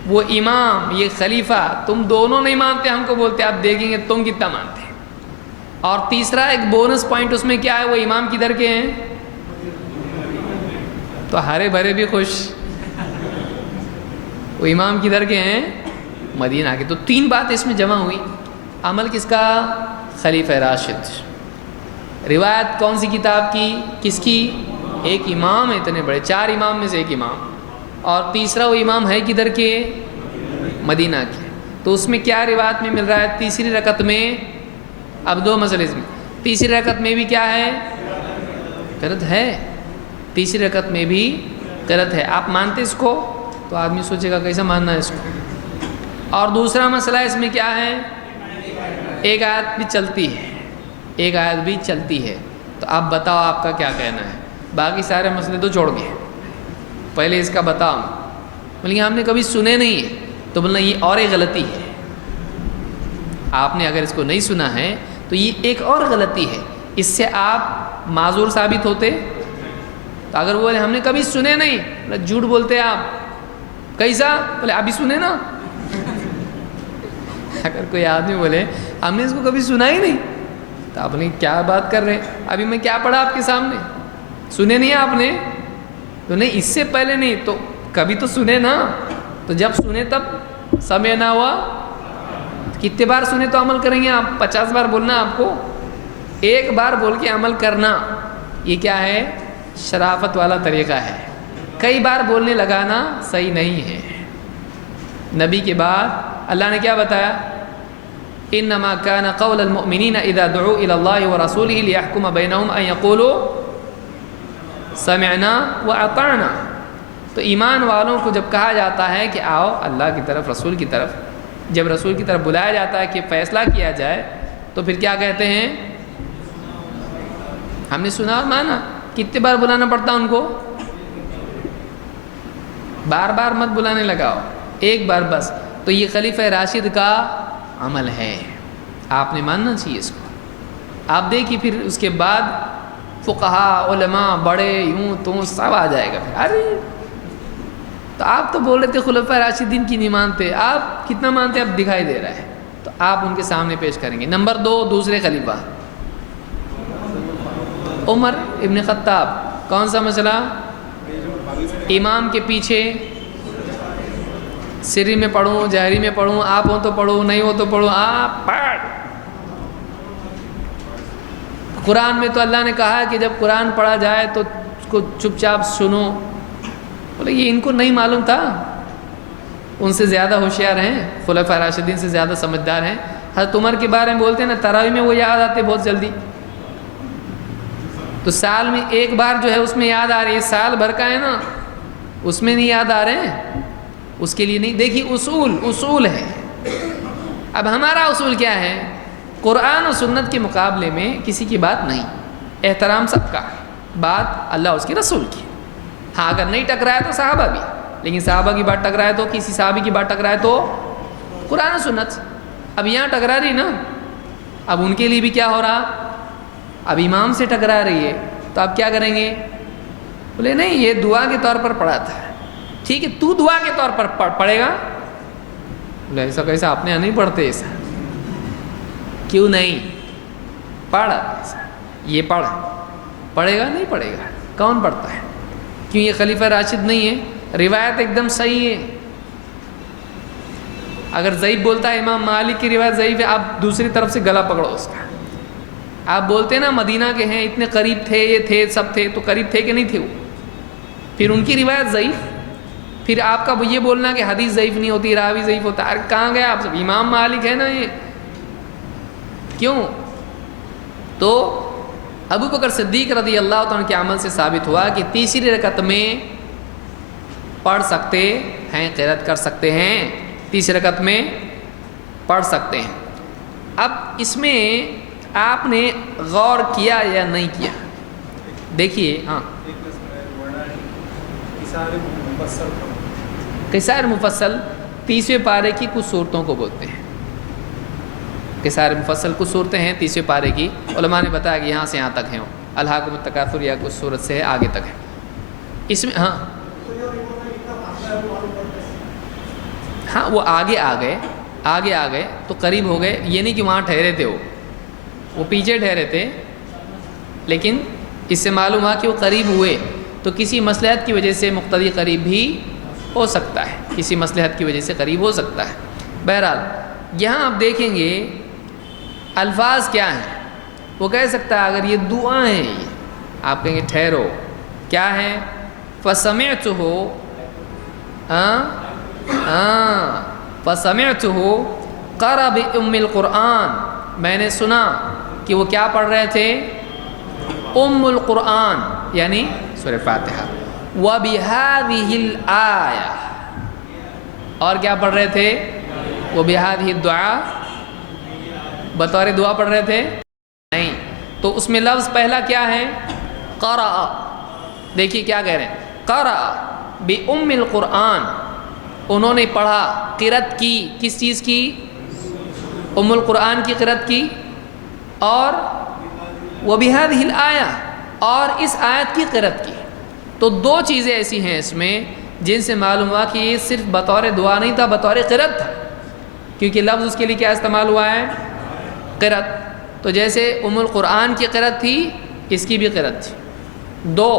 وہ امام یہ خلیفہ، تم دونوں نہیں مانتے ہم کو بولتے، آپ دیکھیں گے تم کتنا مانتے ہیں۔ اور تیسرا ایک بونس پوائنٹ اس میں کیا ہے؟ وہ امام کدھر کے ہیں؟ تو ہرے بھرے بھی خوش، وہ امام کدھر کے ہیں؟ مدینہ کے. تو 3 باتیں اس میں جمع ہوئی. عمل کس کا؟ خلیفہ راشد. روایت کون سی کتاب کی؟ کس کی؟ ایک امام ہے اتنے بڑے، 4 امام میں سے ایک امام، اور تیسرا وہ امام ہے کدھر کے؟ مدینہ کے. تو اس میں کیا روایت میں مل رہا ہے؟ تیسری رکعت میں، اب 2 مسئلے اس میں، تیسری رکعت میں بھی کیا ہے؟ قرأت ہے. تیسری رکعت میں بھی قرأت ہے. آپ مانتے اس کو؟ تو آدمی سوچے گا کیسا ماننا ہے اس کو. اور دوسرا مسئلہ اس میں کیا ہے؟ ایک آیت بھی چلتی ہے، ایک آیت بھی چلتی ہے. تو آپ بتاؤ آپ کا کیا کہنا ہے؟ باقی سارے مسئلے تو چھوڑ گئے، پہلے اس کا بتاؤ. بولیں ہم نے کبھی سنے نہیں ہے، تو بولنا یہ اور ایک غلطی ہے. آپ نے اگر اس کو نہیں سنا ہے تو یہ ایک اور غلطی ہے، اس سے آپ معذور ثابت ہوتے. تو اگر وہ بولے ہم نے کبھی سنے نہیں، جھوٹ بولتے آپ. کیسا؟ بولے ابھی سنے نا. اگر کوئی آدمی بولے ہم نے اس کو کبھی سنا ہی نہیں، تو آپ نے کیا بات کر رہے ہیں؟ ابھی میں کیا پڑھا آپ کے سامنے؟ سنے نہیں آپ نے؟ تو نہیں، اس سے پہلے نہیں، تو کبھی تو سنے نا. تو جب سنے تب سمعنا ہوا. کتنے بار سنے تو عمل کریں گے آپ؟ 50 بار بولنا آپ کو. ایک بار بول کے عمل کرنا، یہ کیا ہے؟ شرافت والا طریقہ ہے. کئی بار بولنے لگانا صحیح نہیں ہے. نبی کے بعد اللہ نے کیا بتایا؟ انما كان قول المؤمنین اذا دعوا الى الله ورسوله ليحكم بينهم ان يقولوا سمعنا واطعنا. تو ایمان والوں کو جب کہا جاتا ہے کہ آؤ اللہ کی طرف، رسول کی طرف، جب رسول کی طرف بلایا جاتا ہے کہ فیصلہ کیا جائے، تو پھر کیا کہتے ہیں؟ ہم نے سنا اور مانا. کتنے بار بلانا پڑتا ان کو؟ بار بار مت بلانے لگاؤ، ایک بار بس. تو یہ خلیفہ راشد کا عمل ہے، آپ نے ماننا چاہیے اس کو. آپ دیکھیے پھر اس کے بعد فقہاء، علماء، بڑے یوں تو سب آ جائے گا. ارے تو آپ تو بول رہے تھے خلفاء راشدین کی نہیں مانتے، آپ کتنا مانتے اب دکھائی دے رہا ہے. تو آپ ان کے سامنے پیش کریں گے. نمبر 2 دوسرے خلیفہ عمر ابن خطاب. کون سا مسئلہ؟ امام کے پیچھے سری میں پڑھوں، جہری میں پڑھوں، آپ ہو تو پڑھو، نہیں ہو تو پڑھو، آپ پڑھ. قرآن میں تو اللہ نے کہا کہ جب قرآن پڑھا جائے تو اس کو چپ چاپ سنو. بولے یہ ان کو نہیں معلوم تھا؟ ان سے زیادہ ہوشیار ہیں، خلفاء راشدین سے زیادہ سمجھدار ہیں. حضرت عمر کے بارے میں بولتے ہیں نا، تراویح میں وہ یاد آتے بہت جلدی. تو سال میں ایک بار جو ہے اس میں یاد آ رہی ہے، سال بھر کا ہے نا اس میں نہیں یاد آ رہے ہیں، اس کے لیے نہیں. دیکھیے اصول ہے. اب ہمارا اصول کیا ہے؟ قرآن و سنت کے مقابلے میں کسی کی بات نہیں، احترام سب کا، بات اللہ اس کے رسول کی. ہاں اگر نہیں ٹکرائے تو صحابہ بھی، لیکن صحابہ کی بات ٹکرائے تو، کسی صحابی کی بات ٹکرائے تو قرآن و سنت. اب یہاں ٹکرا رہی نا، اب ان کے لیے بھی کیا ہو رہا؟ اب امام سے ٹکرا رہی ہے، تو آپ کیا کریں گے؟ بولے نہیں یہ دعا کے طور پر پڑھا تھا. ٹھیک ہے تو دعا کے طور پر پڑھے گا. بولے ایسا کیسا آپ نے نہیں پڑھتے ایسا؟ کیوں نہیں؟ پڑھ یہ پڑھے گا نہیں پڑھے گا؟ کون پڑھتا ہے؟ کیوں یہ خلیفہ راشد نہیں ہے؟ روایت ایک دم صحیح ہے. اگر ضعیف بولتا ہے امام مالک کی روایت ضعیف ہے، آپ دوسری طرف سے گلا پکڑو اس کا. آپ بولتے نا مدینہ کے ہیں، اتنے قریب تھے، یہ تھے، سب تھے، تو قریب تھے کہ نہیں تھے وہ؟ پھر ان کی روایت ضعیف، پھر آپ کا یہ بولنا کہ حدیث ضعیف نہیں ہوتی، راوی ضعیف ہوتا ہے. کہاں گئے آپ سب؟ امام مالک ہے نا یہ. کیوں؟ تو ابو بکر صدیق رضی اللہ تعالیٰ کے عمل سے ثابت ہوا کہ تیسری رکعت میں پڑھ سکتے ہیں، قرأت کر سکتے ہیں، تیسری رکعت میں پڑھ سکتے ہیں. اب اس میں آپ نے غور کیا یا نہیں کیا؟ دیکھیے ہاں، قصار مفصل 30ویں پارے کی کچھ صورتوں کو بولتے ہیں. قصار مفصل کچھ صورتیں ہیں 30ویں پارے کی، علماء نے بتایا کہ یہاں سے یہاں تک ہیں، الہاکم التکاثر یا کچھ صورت سے آگے تک ہے. اس میں ہاں وہ آگے آ گئے تو قریب ہو گئے. یہ نہیں کہ وہاں ٹھہرے تھے، وہ پیچھے ٹھہرے تھے، لیکن اس سے معلوم ہوا کہ وہ قریب ہوئے. تو کسی مصلحت کی وجہ سے مقتدی قریب بھی ہو سکتا ہے، کسی مصلحت کی وجہ سے قریب ہو سکتا ہے۔ بہرحال یہاں آپ دیکھیں گے الفاظ کیا ہیں، وہ کہہ سکتا ہے اگر یہ دعائیں ہیں، آپ کہیں گے ٹھہرو کیا ہے، فَسَمِعْتُهُ فَسَمِعْتُهُ قَرَأَ بِأُمِّ الْقُرْآنِ، میں نے سنا کہ وہ کیا پڑھ رہے تھے، ام القرآن یعنی سورہ فاتحہ، وَبِهَذِهِ الْآيَةِ، اور کیا پڑھ رہے تھے، وَبِهَذِهِ الدُّعَاءِ، بطور دعا پڑھ رہے تھے نہیں، تو اس میں لفظ پہلا کیا ہے، قرأ، دیکھیے کیا کہہ رہے ہیں، قرأ بِأُمِّ الْقُرْآنِ، انہوں نے پڑھا، قرأت کی، کس چیز کی، ام القرآن کی قرأت کی، اور وَبِهَذِهِ الْآيَةِ، اور اس آیت کی قرأت کی۔ تو دو چیزیں ایسی ہیں اس میں جن سے معلوم ہوا کہ یہ صرف بطور دعا نہیں تھا، بطور قرأت تھا، کیونکہ لفظ اس کے لیے کیا استعمال ہوا ہے، قرأت۔ تو جیسے ام القرآن کی قرأت تھی، اس کی بھی قرأت تھی۔ دو،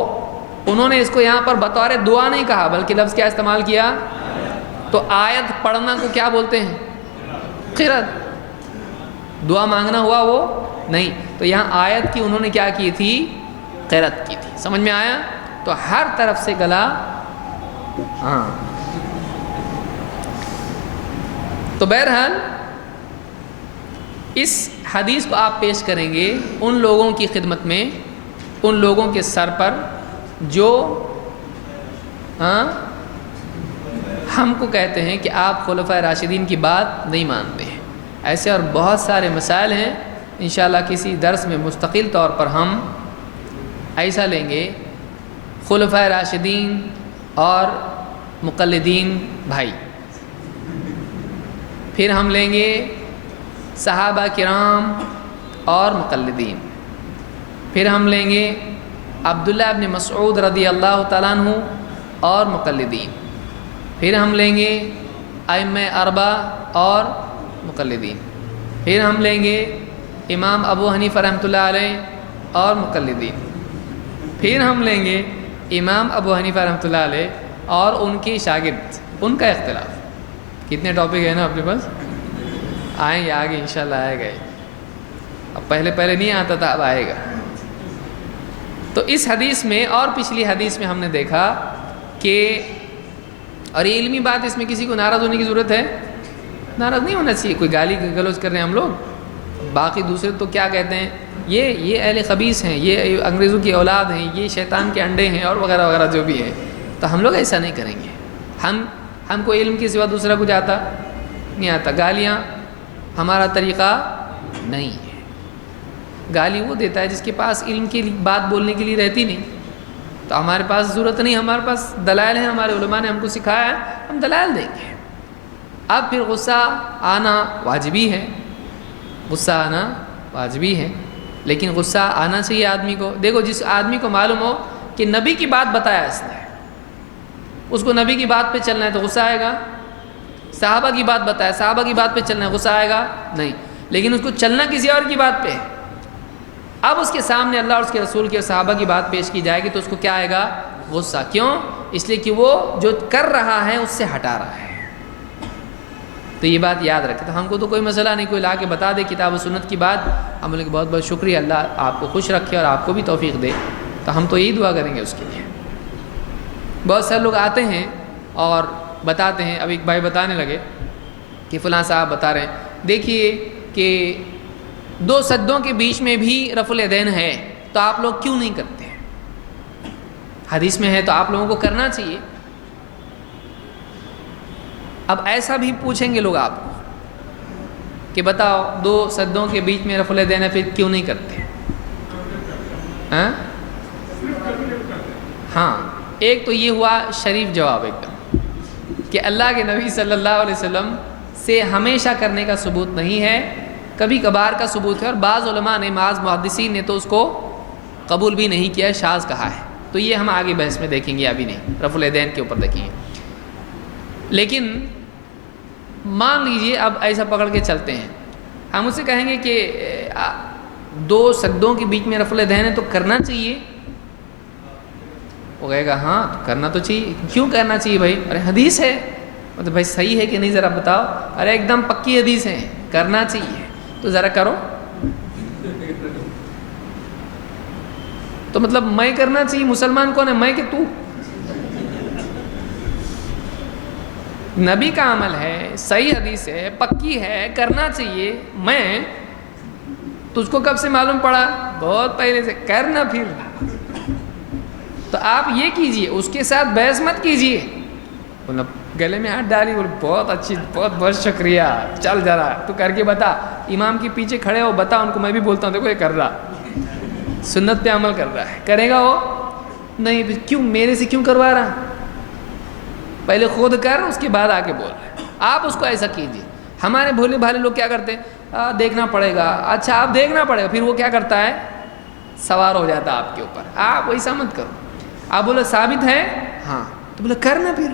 انہوں نے اس کو یہاں پر بطور دعا نہیں کہا بلکہ لفظ کیا استعمال کیا، تو آیت پڑھنا کو کیا بولتے ہیں، قرأت، دعا مانگنا ہوا وہ نہیں، تو یہاں آیت کی انہوں نے کیا کی تھی، قرأت کی تھی۔ سمجھ میں آیا؟ تو ہر طرف سے گلا، ہاں۔ تو بہرحال اس حدیث کو آپ پیش کریں گے ان لوگوں کی خدمت میں، ان لوگوں کے سر پر جو ہم کو کہتے ہیں کہ آپ خلفائے راشدین کی بات نہیں مانتے ہیں۔ ایسے اور بہت سارے مسائل ہیں، انشاءاللہ کسی درس میں مستقل طور پر ہم ایسا لیں گے، خلفائے راشدین اور مقلدین بھائی، پھر ہم لیں گے صحابہ کرام اور مقلدین، پھر ہم لیں گے عبداللہ ابن مسعود رضی اللہ تعالیٰ عنہ اور مقلدین، پھر ہم لیں گے ائمہ اربعہ اور مقلدین، پھر ہم لیں گے امام ابو حنیفہ رحمۃ اللہ علیہ اور مقلدین، پھر ہم لیں گے امام ابو حنیفہ رحمۃ اللہ علیہ اور ان کے شاگرد، ان کا اختلاف۔ کتنے ٹاپک ہیں نا اپنے پاس، آئیں گے آگے انشاءاللہ آئے گا، اب پہلے نہیں آتا تھا، اب آئے گا۔ تو اس حدیث میں اور پچھلی حدیث میں ہم نے دیکھا کہ، اور یہ علمی بات، اس میں کسی کو ناراض ہونے کی ضرورت ہے، ناراض نہیں ہونا چاہیے، کوئی گالی گلوچ کر رہے ہیں ہم لوگ، باقی دوسرے تو کیا کہتے ہیں، یہ اہل خبیث ہیں، یہ انگریزوں کی اولاد ہیں، یہ شیطان کے انڈے ہیں، اور وغیرہ وغیرہ جو بھی ہے، تو ہم لوگ ایسا نہیں کریں گے۔ ہم کو علم کے سوا دوسرا کچھ آتا نہیں آتا، گالیاں ہمارا طریقہ نہیں ہے، گالی وہ دیتا ہے جس کے پاس علم کی بات بولنے کے لیے رہتی نہیں، تو ہمارے پاس ضرورت نہیں، ہمارے پاس دلائل ہیں، ہمارے علماء نے ہم کو سکھایا ہے، ہم دلائل دیں گے۔ اب پھر غصہ آنا واجبی ہے، غصہ آنا واجبی ہے، لیکن غصہ آنا چاہیے آدمی کو۔ دیکھو جس آدمی کو معلوم ہو کہ نبی کی بات بتایا اس نے، اس کو نبی کی بات پہ چلنا ہے تو غصہ آئے گا، صحابہ کی بات بتایا، صحابہ کی بات پہ چلنا ہے، غصہ آئے گا نہیں، لیکن اس کو چلنا کسی اور کی بات پہ ہے، اب اس کے سامنے اللہ اور اس کے رسول کی اور صحابہ کی بات پیش کی جائے گی تو اس کو کیا آئے گا، غصہ۔ کیوں؟ اس لیے کہ وہ جو کر رہا ہے اس سے ہٹا رہا ہے۔ تو یہ بات یاد رکھے، تو ہم کو تو کوئی مسئلہ نہیں، کوئی لا کے بتا دے کتاب و سنت کی بات، ہم لوگ بہت بہت شکریہ، اللہ آپ کو خوش رکھے اور آپ کو بھی توفیق دے، تو ہم تو یہی دعا کریں گے اس کے لیے۔ بہت سارے لوگ آتے ہیں اور بتاتے ہیں، اب ایک بھائی بتانے لگے کہ فلاں صاحب بتا رہے ہیں، دیکھیے کہ 2 سجدوں کے بیچ میں بھی رفع الیدین ہے، تو آپ لوگ کیوں نہیں کرتے ہیں؟ حدیث میں ہے تو آپ لوگوں کو کرنا چاہیے۔ اب ایسا بھی پوچھیں گے لوگ آپ کو کہ بتاؤ 2 سجدوں کے بیچ میں رفع الیدین ہے، پھر کیوں نہیں کرتے؟ ہاں، ایک تو یہ ہوا شریف جواب ایک دم کہ اللہ کے نبی صلی اللہ علیہ وسلم سے ہمیشہ کرنے کا ثبوت نہیں ہے، کبھی کبھار کا ثبوت ہے، اور بعض علماء نے، بعض محدثین نے تو اس کو قبول بھی نہیں کیا، شاذ کہا ہے، تو یہ ہم آگے بحث میں دیکھیں گے، ابھی نہیں، رفع الیدین کے اوپر دیکھیں گے۔ لیکن مان لیجئے اب ایسا پکڑ کے چلتے ہیں، ہم اسے کہیں گے کہ 2 سجدوں کے بیچ میں رفع الیدین ہے تو کرنا چاہیے، وہ کہے گا ہاں تو کرنا تو چاہیے. کیوں کرنا چاہیے بھائی؟ ارے حدیث ہے. مطلب بھائی صحیح ہے کہ نہیں ذرا بتاؤ. ارے ایک دم پکی حدیث ہے, کرنا چاہیے تو ذرا کرو. تو مطلب میں کرنا چاہیے, مسلمان کون ہے, میں کہ تو؟ نبی کا عمل ہے, صحیح حدیث ہے, پکی ہے, کرنا چاہیے. میں تجھ کو کب سے معلوم پڑا؟ بہت پہلے سے. کرنا پھر تو آپ یہ کیجئے, اس کے ساتھ بحث مت کیجئے. بولا گلے میں ہاتھ ڈالی, بولے بہت اچھی, بہت بہت شکریہ, چل ذرا تو کر کے بتا. امام کے پیچھے کھڑے ہو, بتا ان کو. میں بھی بولتا ہوں دیکھو یہ کر رہا, سنت پہ عمل کر رہا ہے. کرے گا وہ نہیں, کیوں میرے سے کیوں کروا رہا؟ پہلے خود کر, اس کے بعد آ کے بول رہے. آپ اس کو ایسا کیجئے. ہمارے بھولے بھالے لوگ کیا کرتے ہیں, دیکھنا پڑے گا. اچھا آپ دیکھنا پڑے گا, پھر وہ کیا کرتا ہے, سوار ہو جاتا ہے آپ کے اوپر. آپ ویسا مت کرو. آپ بولے ثابت ہے, ہاں, تو بولے کرنا پھر.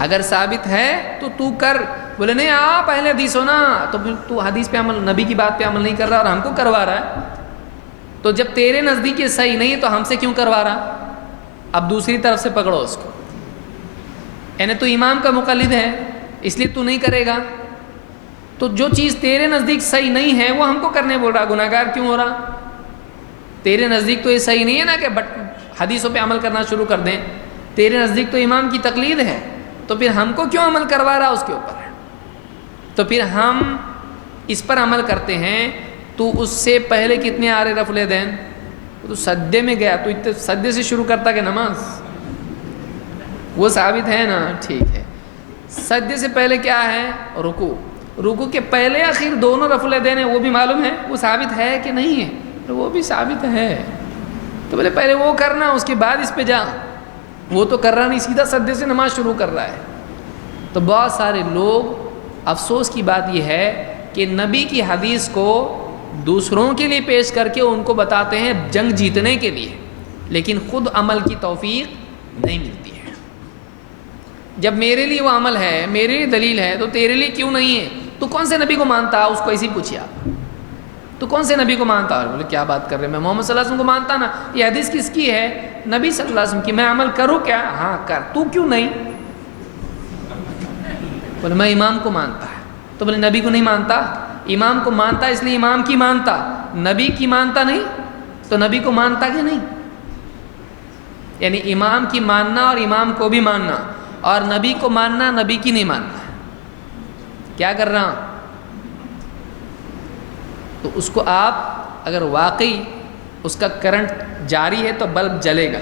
اگر ثابت ہے تو کر. بولے نہیں آپ پہلے حدیث ہو نا, تو پھر تو حدیث پہ عمل, نبی کی بات پہ عمل نہیں کر رہا اور ہم کو کروا رہا ہے. تو جب تیرے نزدیک یہ صحیح نہیں ہے تو ہم سے کیوں کروا رہا؟ اب دوسری طرف سے پکڑو اس کو. یعنی تو امام کا مقلد ہے اس لیے تو نہیں کرے گا. تو جو چیز تیرے نزدیک صحیح نہیں ہے وہ ہم کو کرنے بول رہا, گناہ گار کیوں ہو رہا؟ تیرے نزدیک تو یہ صحیح نہیں ہے نا کہ حدیثوں پہ عمل کرنا شروع کر دیں. تیرے نزدیک تو امام کی تقلید ہے, تو پھر ہم کو کیوں عمل کروا رہا اس کے اوپر؟ تو پھر ہم اس پر عمل کرتے ہیں. تو اس سے پہلے کتنے آرے رفع الیدین, تو سجدے میں گیا, تو اتنے سجدے سے شروع کرتا کہ نماز, وہ ثابت ہے نا, ٹھیک ہے. سجدے سے پہلے کیا ہے, رکوع. رکوع کے پہلے آخر دونوں رفع الیدین ہیں, وہ بھی معلوم ہے, وہ ثابت ہے کہ نہیں ہے؟ وہ بھی ثابت ہے. تو بولے پہلے وہ کرنا, اس کے بعد اس پہ جا. وہ تو کر رہا نہیں, سیدھا سجدے سے نماز شروع کر رہا ہے. تو بہت سارے لوگ, افسوس کی بات یہ ہے کہ نبی کی حدیث کو دوسروں کے لیے پیش کر کے ان کو بتاتے ہیں جنگ جیتنے کے لیے, لیکن خود عمل کی توفیق نہیں ملتی ہے. جب میرے لیے وہ عمل ہے, میرے لیے دلیل ہے, تو تیرے لیے کیوں نہیں ہے؟ تو کون سے نبی کو مانتا؟ اس کو ایسی پوچھیے آپ, تو کون سے نبی کو مانتا؟ اور بولے کیا بات کر رہے ہیں, میں محمد صلی اللہ علیہ وسلم کو مانتا نا. یہ حدیث کس کی ہے؟ نبی صلی اللہ علیہ وسلم کی. میں عمل کروں کیا؟ ہاں کر. تو کیوں نہیں؟ بولے میں امام کو مانتا ہے. تو بولے نبی کو نہیں مانتا. امام کو مانتا اس لیے امام کی مانتا, نبی کی مانتا نہیں. تو نبی کو مانتا کہ نہیں؟ یعنی امام کی ماننا اور امام کو بھی ماننا, اور نبی کو ماننا, نبی کی نہیں ماننا. کیا کر رہا ہوں؟ تو اس کو آپ اگر واقعی اس کا کرنٹ جاری ہے تو بلب جلے گا,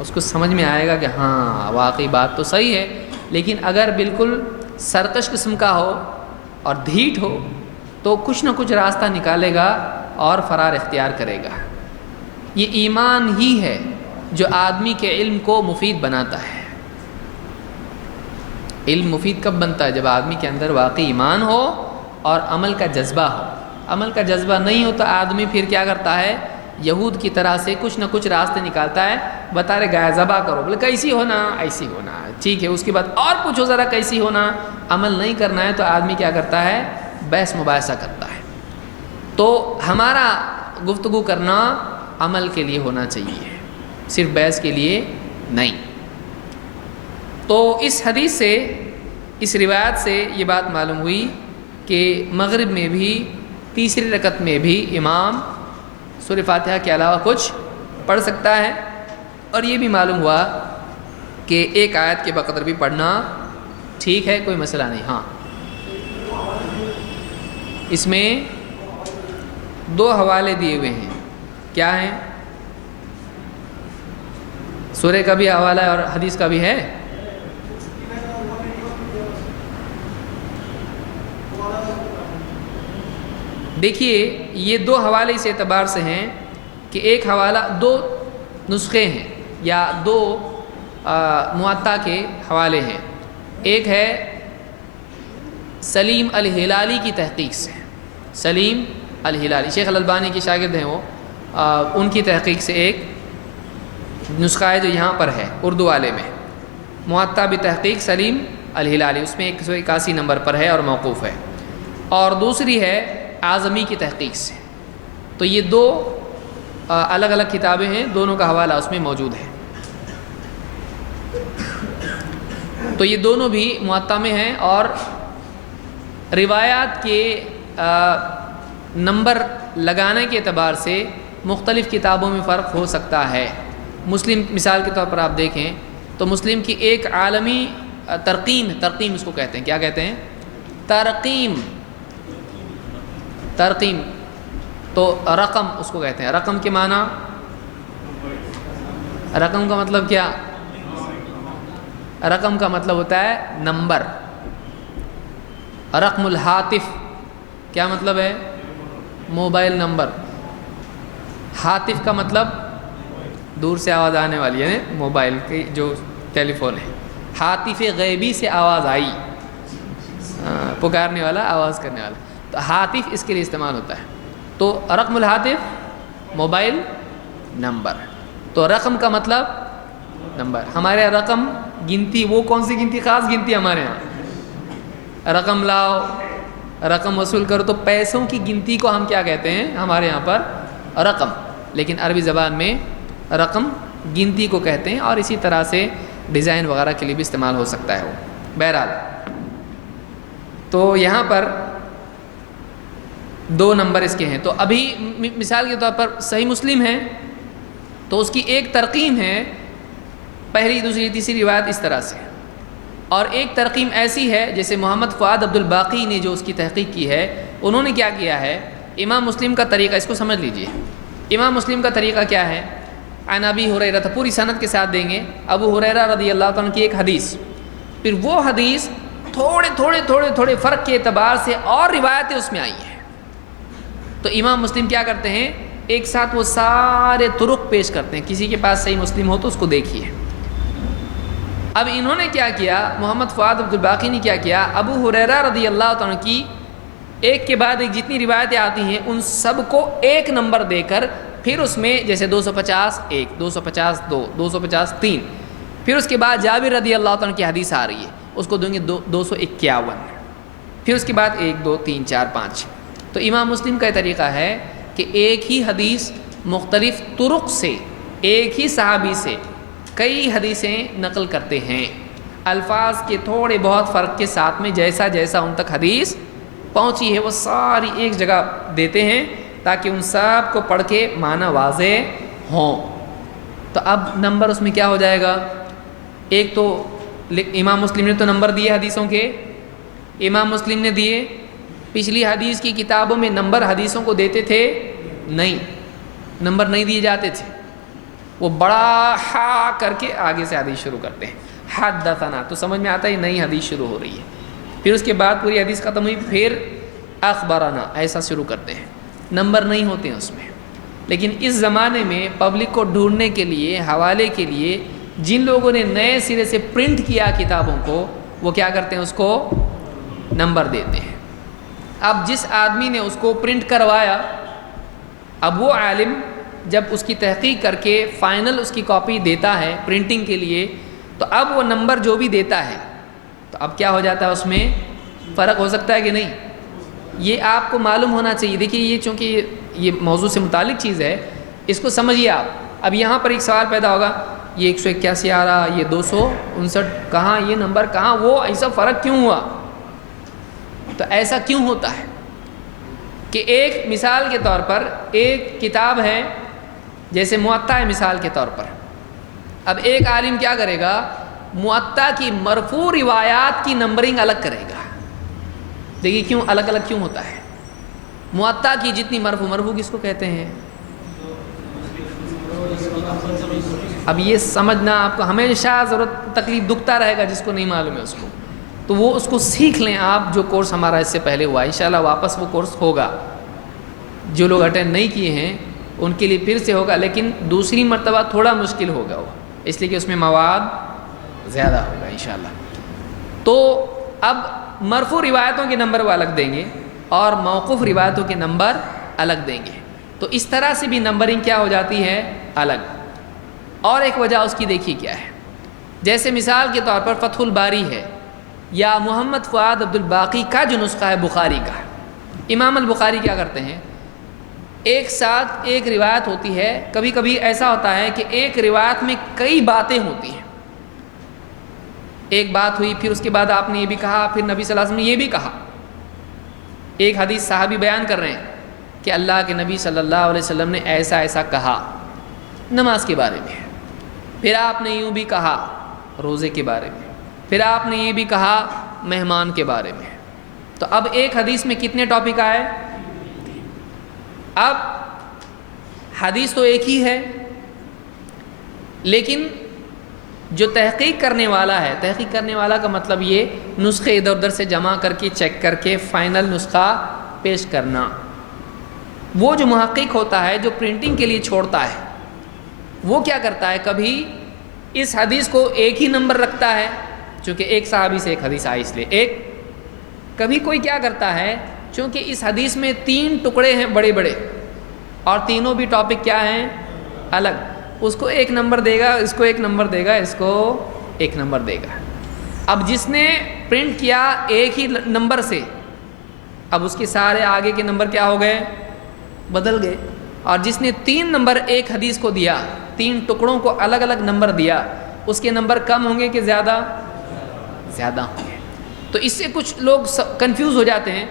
اس کو سمجھ میں آئے گا کہ ہاں واقعی بات تو صحیح ہے. لیکن اگر بالکل سرکش قسم کا ہو اور ڈھیٹ ہو تو کچھ نہ کچھ راستہ نکالے گا اور فرار اختیار کرے گا. یہ ایمان ہی ہے جو آدمی کے علم کو مفید بناتا ہے. علم مفید کب بنتا ہے؟ جب آدمی کے اندر واقعی ایمان ہو اور عمل کا جذبہ ہو. عمل کا جذبہ نہیں ہو تو آدمی پھر کیا کرتا ہے, یہود کی طرح سے کچھ نہ کچھ راستے نکالتا ہے. بتا رہے گائے ذبح کرو, بولے کیسی ہونا, ایسی ہونا, ٹھیک ہے. اس کے بعد اور پوچھو ذرا کیسی ہونا. عمل نہیں کرنا ہے تو آدمی کیا کرتا ہے, بحث مباحثہ کرتا ہے. تو ہمارا گفتگو کرنا عمل کے لیے ہونا چاہیے, صرف بحث کے لیے نہیں. تو اس حدیث سے, اس روایت سے یہ بات معلوم ہوئی کہ مغرب میں بھی تیسری رکعت میں بھی امام سورہ فاتحہ کے علاوہ کچھ پڑھ سکتا ہے. اور یہ بھی معلوم ہوا کہ ایک آیت کے بقدر بھی پڑھنا ٹھیک ہے, کوئی مسئلہ نہیں. ہاں اس میں دو حوالے دیے ہوئے ہیں. کیا ہیں؟ سورہ کا بھی حوالہ ہے اور حدیث کا بھی ہے. دیکھیے یہ دو حوالے اس اعتبار سے ہیں کہ ایک حوالہ, دو نسخے ہیں یا دو معطا کے حوالے ہیں. ایک ہے سلیم الہلالی کی تحقیق سے. سلیم الہلالی شیخ الالبانی کے شاگرد ہیں وہ, ان کی تحقیق سے ایک نسخہ ہے جو یہاں پر ہے اردو والے میں, معطا بتحقیق سلیم الہلالی, اس میں 181 نمبر پر ہے اور موقوف ہے. اور دوسری ہے اعظمی کی تحقیق سے. تو یہ دو الگ الگ کتابیں ہیں، دونوں کا حوالہ اس میں موجود ہے۔ تو یہ دونوں بھی موطا میں ہیں، اور روایات کے نمبر لگانے کے اعتبار سے مختلف کتابوں میں فرق ہو سکتا ہے۔ مسلم مثال کے طور پر آپ دیکھیں تو مسلم کی ایک عالمی ترقیم اس کو کہتے ہیں، کیا کہتے ہیں؟ ترقیم تو رقم اس کو کہتے ہیں۔ رقم کے معنی، رقم کا مطلب کیا؟ رقم کا مطلب ہوتا ہے نمبر۔ رقم الہاتف کیا مطلب ہے؟ Mobile number. ہاتف کا مطلب دور سے آواز آنے والی ہے، موبائل کی جو ٹیلی فون ہے۔ ہاتف غیبی سے آواز آئی، پکارنے والا، آواز کرنے والا، تو ہاتف اس کے لیے استعمال ہوتا ہے۔ تو رقم الہاتف موبائل نمبر، تو رقم کا مطلب نمبر۔ ہمارے یہاں رقم گنتی، وہ کون سی گنتی؟ خاص گنتی ہمارے یہاں، رقم لاؤ، رقم وصول کرو، تو پیسوں کی گنتی کو ہم کیا کہتے ہیں ہمارے یہاں پر؟ رقم۔ لیکن عربی زبان میں رقم گنتی کو کہتے ہیں، اور اسی طرح سے ڈیزائن وغیرہ کے لیے بھی استعمال ہو سکتا ہے وہ۔ بہرحال تو یہاں پر دو نمبر اس کے ہیں۔ تو ابھی مثال کے طور پر صحیح مسلم ہے تو اس کی ایک ترقیم ہے، پہلی دوسری تیسری روایت اس طرح سے، اور ایک ترقیم ایسی ہے جیسے محمد فؤاد عبد الباقی نے جو اس کی تحقیق کی ہے، انہوں نے کیا کیا ہے، امام مسلم کا طریقہ، اس کو سمجھ لیجئے، امام مسلم کا طریقہ کیا ہے؟ عن ابی ہریرہ، پوری سند کے ساتھ دیں گے، ابو ہریرہ رضی اللہ عنہ کی ایک حدیث، پھر وہ حدیث تھوڑے فرق کے اعتبار سے اور روایتیں اس میں آئی ہیں۔ تو امام مسلم کیا کرتے ہیں، ایک ساتھ وہ سارے طرق پیش کرتے ہیں۔ کسی کے پاس صحیح مسلم ہو تو اس کو دیکھیے۔ اب انہوں نے کیا کیا، محمد فؤاد عبد الباقی نے کیا کیا، ابو ہریرہ رضی اللہ عنہ کی ایک کے بعد ایک جتنی روایتیں آتی ہیں ان سب کو ایک نمبر دے کر، پھر اس میں جیسے 250 1، 250 2، 250 3، پھر اس کے بعد جابر رضی اللہ عنہ کی حدیث آ رہی ہے، اس کو دیں گے 251، پھر اس کے بعد 1 2 3 4 5۔ تو امام مسلم کا طریقہ ہے کہ ایک ہی حدیث مختلف طرق سے، ایک ہی صحابی سے کئی حدیثیں نقل کرتے ہیں، الفاظ کے تھوڑے بہت فرق کے ساتھ میں، جیسا ان تک حدیث پہنچی ہے وہ ساری ایک جگہ دیتے ہیں تاکہ ان سب کو پڑھ کے معنی واضح ہوں۔ تو اب نمبر اس میں کیا ہو جائے گا، ایک تو امام مسلم نے تو نمبر دیے حدیثوں کے، امام مسلم نے دیے، پچھلی حدیث کی کتابوں میں نمبر حدیثوں کو دیتے تھے نہیں، نمبر نہیں دیے جاتے تھے، وہ بڑا ہا کر کے آگے سے حدیث شروع کرتے ہیں، حدثنا، تو سمجھ میں آتا ہے نئی حدیث شروع ہو رہی ہے، پھر اس کے بعد پوری حدیث ختم ہوئی، پھر اخبرنا، ایسا شروع کرتے ہیں، نمبر نہیں ہوتے ہیں اس میں۔ لیکن اس زمانے میں پبلک کو ڈھونڈنے کے لیے، حوالے کے لیے، جن لوگوں نے نئے سرے سے پرنٹ کیا کتابوں کو، وہ کیا کرتے ہیں، اس کو نمبر دیتے ہیں۔ اب جس آدمی نے اس کو پرنٹ کروایا، اب وہ عالم جب اس کی تحقیق کر کے فائنل اس کی کاپی دیتا ہے پرنٹنگ کے لیے، تو اب وہ نمبر جو بھی دیتا ہے، تو اب کیا ہو جاتا ہے، اس میں فرق ہو سکتا ہے کہ نہیں، یہ آپ کو معلوم ہونا چاہیے۔ دیکھیے یہ چونکہ یہ موضوع سے متعلق چیز ہے، اس کو سمجھیے آپ۔ اب یہاں پر ایک سوال پیدا ہوگا، یہ 181 آ رہا، یہ 259 کہاں، یہ نمبر کہاں، وہ ایسا فرق کیوں ہوا؟ تو ایسا کیوں ہوتا ہے کہ ایک مثال کے طور پر ایک کتاب ہے جیسے موطا ہے مثال کے طور پر، اب ایک عالم کیا کرے گا، موطا کی مرفوع روایات کی نمبرنگ الگ کرے گا۔ دیکھیے کیوں الگ الگ کیوں ہوتا ہے، موطا کی جتنی مرفوع کس کو کہتے ہیں، اب یہ سمجھنا آپ کو ہمیشہ ضرورت تکلیف دکھتا رہے گا، جس کو نہیں معلوم ہے اس کو، تو وہ اس کو سیکھ لیں آپ، جو کورس ہمارا اس سے پہلے ہوا، انشاءاللہ واپس وہ کورس ہوگا، جو لوگ اٹینڈ نہیں کیے ہیں ان کے لیے پھر سے ہوگا، لیکن دوسری مرتبہ تھوڑا مشکل ہوگا وہ، اس لیے کہ اس میں مواد زیادہ ہوگا انشاءاللہ۔ تو اب مرفوع روایتوں کے نمبر وہ الگ دیں گے اور موقوف روایتوں کے نمبر الگ دیں گے، تو اس طرح سے بھی نمبرنگ کیا ہو جاتی ہے، الگ۔ اور ایک وجہ اس کی دیکھیے کیا ہے، جیسے مثال کے طور پر فتح الباری ہے، یا محمد فؤاد عبد الباقی کا جو نسخہ ہے بخاری کا، امام البخاری کیا کرتے ہیں، ایک ساتھ ایک روایت ہوتی ہے. کبھی کبھی ایسا ہوتا ہے کہ ایک روایت میں کئی باتیں ہوتی ہیں. ایک بات ہوئی، پھر اس کے بعد آپ نے یہ بھی کہا، پھر نبی صلی اللہ علیہ وسلم نے یہ بھی کہا. ایک حدیث صحابی بیان کر رہے ہیں کہ اللہ کے نبی صلی اللہ علیہ وسلم نے ایسا ایسا کہا نماز کے بارے میں، پھر آپ نے یوں بھی کہا روزے کے بارے میں، پھر آپ نے یہ بھی کہا مہمان کے بارے میں. تو اب ایک حدیث میں کتنے ٹاپک آئے؟ اب حدیث تو ایک ہی ہے، لیکن جو تحقیق کرنے والا ہے، تحقیق کرنے والا کا مطلب یہ نسخے ادھر ادھر سے جمع کر کے چیک کر کے فائنل نسخہ پیش کرنا. وہ جو محقق ہوتا ہے، جو پرنٹنگ کے لیے چھوڑتا ہے، وہ کیا کرتا ہے؟ کبھی اس حدیث کو ایک ہی نمبر رکھتا ہے، چونکہ ایک صحابی سے ایک حدیث آئی اس لیے ایک. کبھی کوئی کیا کرتا ہے، چونکہ اس حدیث میں 3 ٹکڑے ہیں بڑے بڑے، اور تینوں بھی ٹاپک کیا ہیں؟ الگ. اس کو ایک نمبر دے گا، اس کو ایک نمبر دے گا، اس کو ایک نمبر دے گا. اب جس نے پرنٹ کیا ایک ہی نمبر سے، اب اس کے سارے آگے کے نمبر کیا ہو گئے؟ بدل گئے. اور جس نے 3 نمبر ایک حدیث کو دیا، 3 ٹکڑوں کو الگ الگ نمبر دیا، اس کے نمبر کم ہوں گے کہ زیادہ؟ زیادہ ہوں گے. تو اس سے کچھ لوگ کنفیوز ہو جاتے ہیں،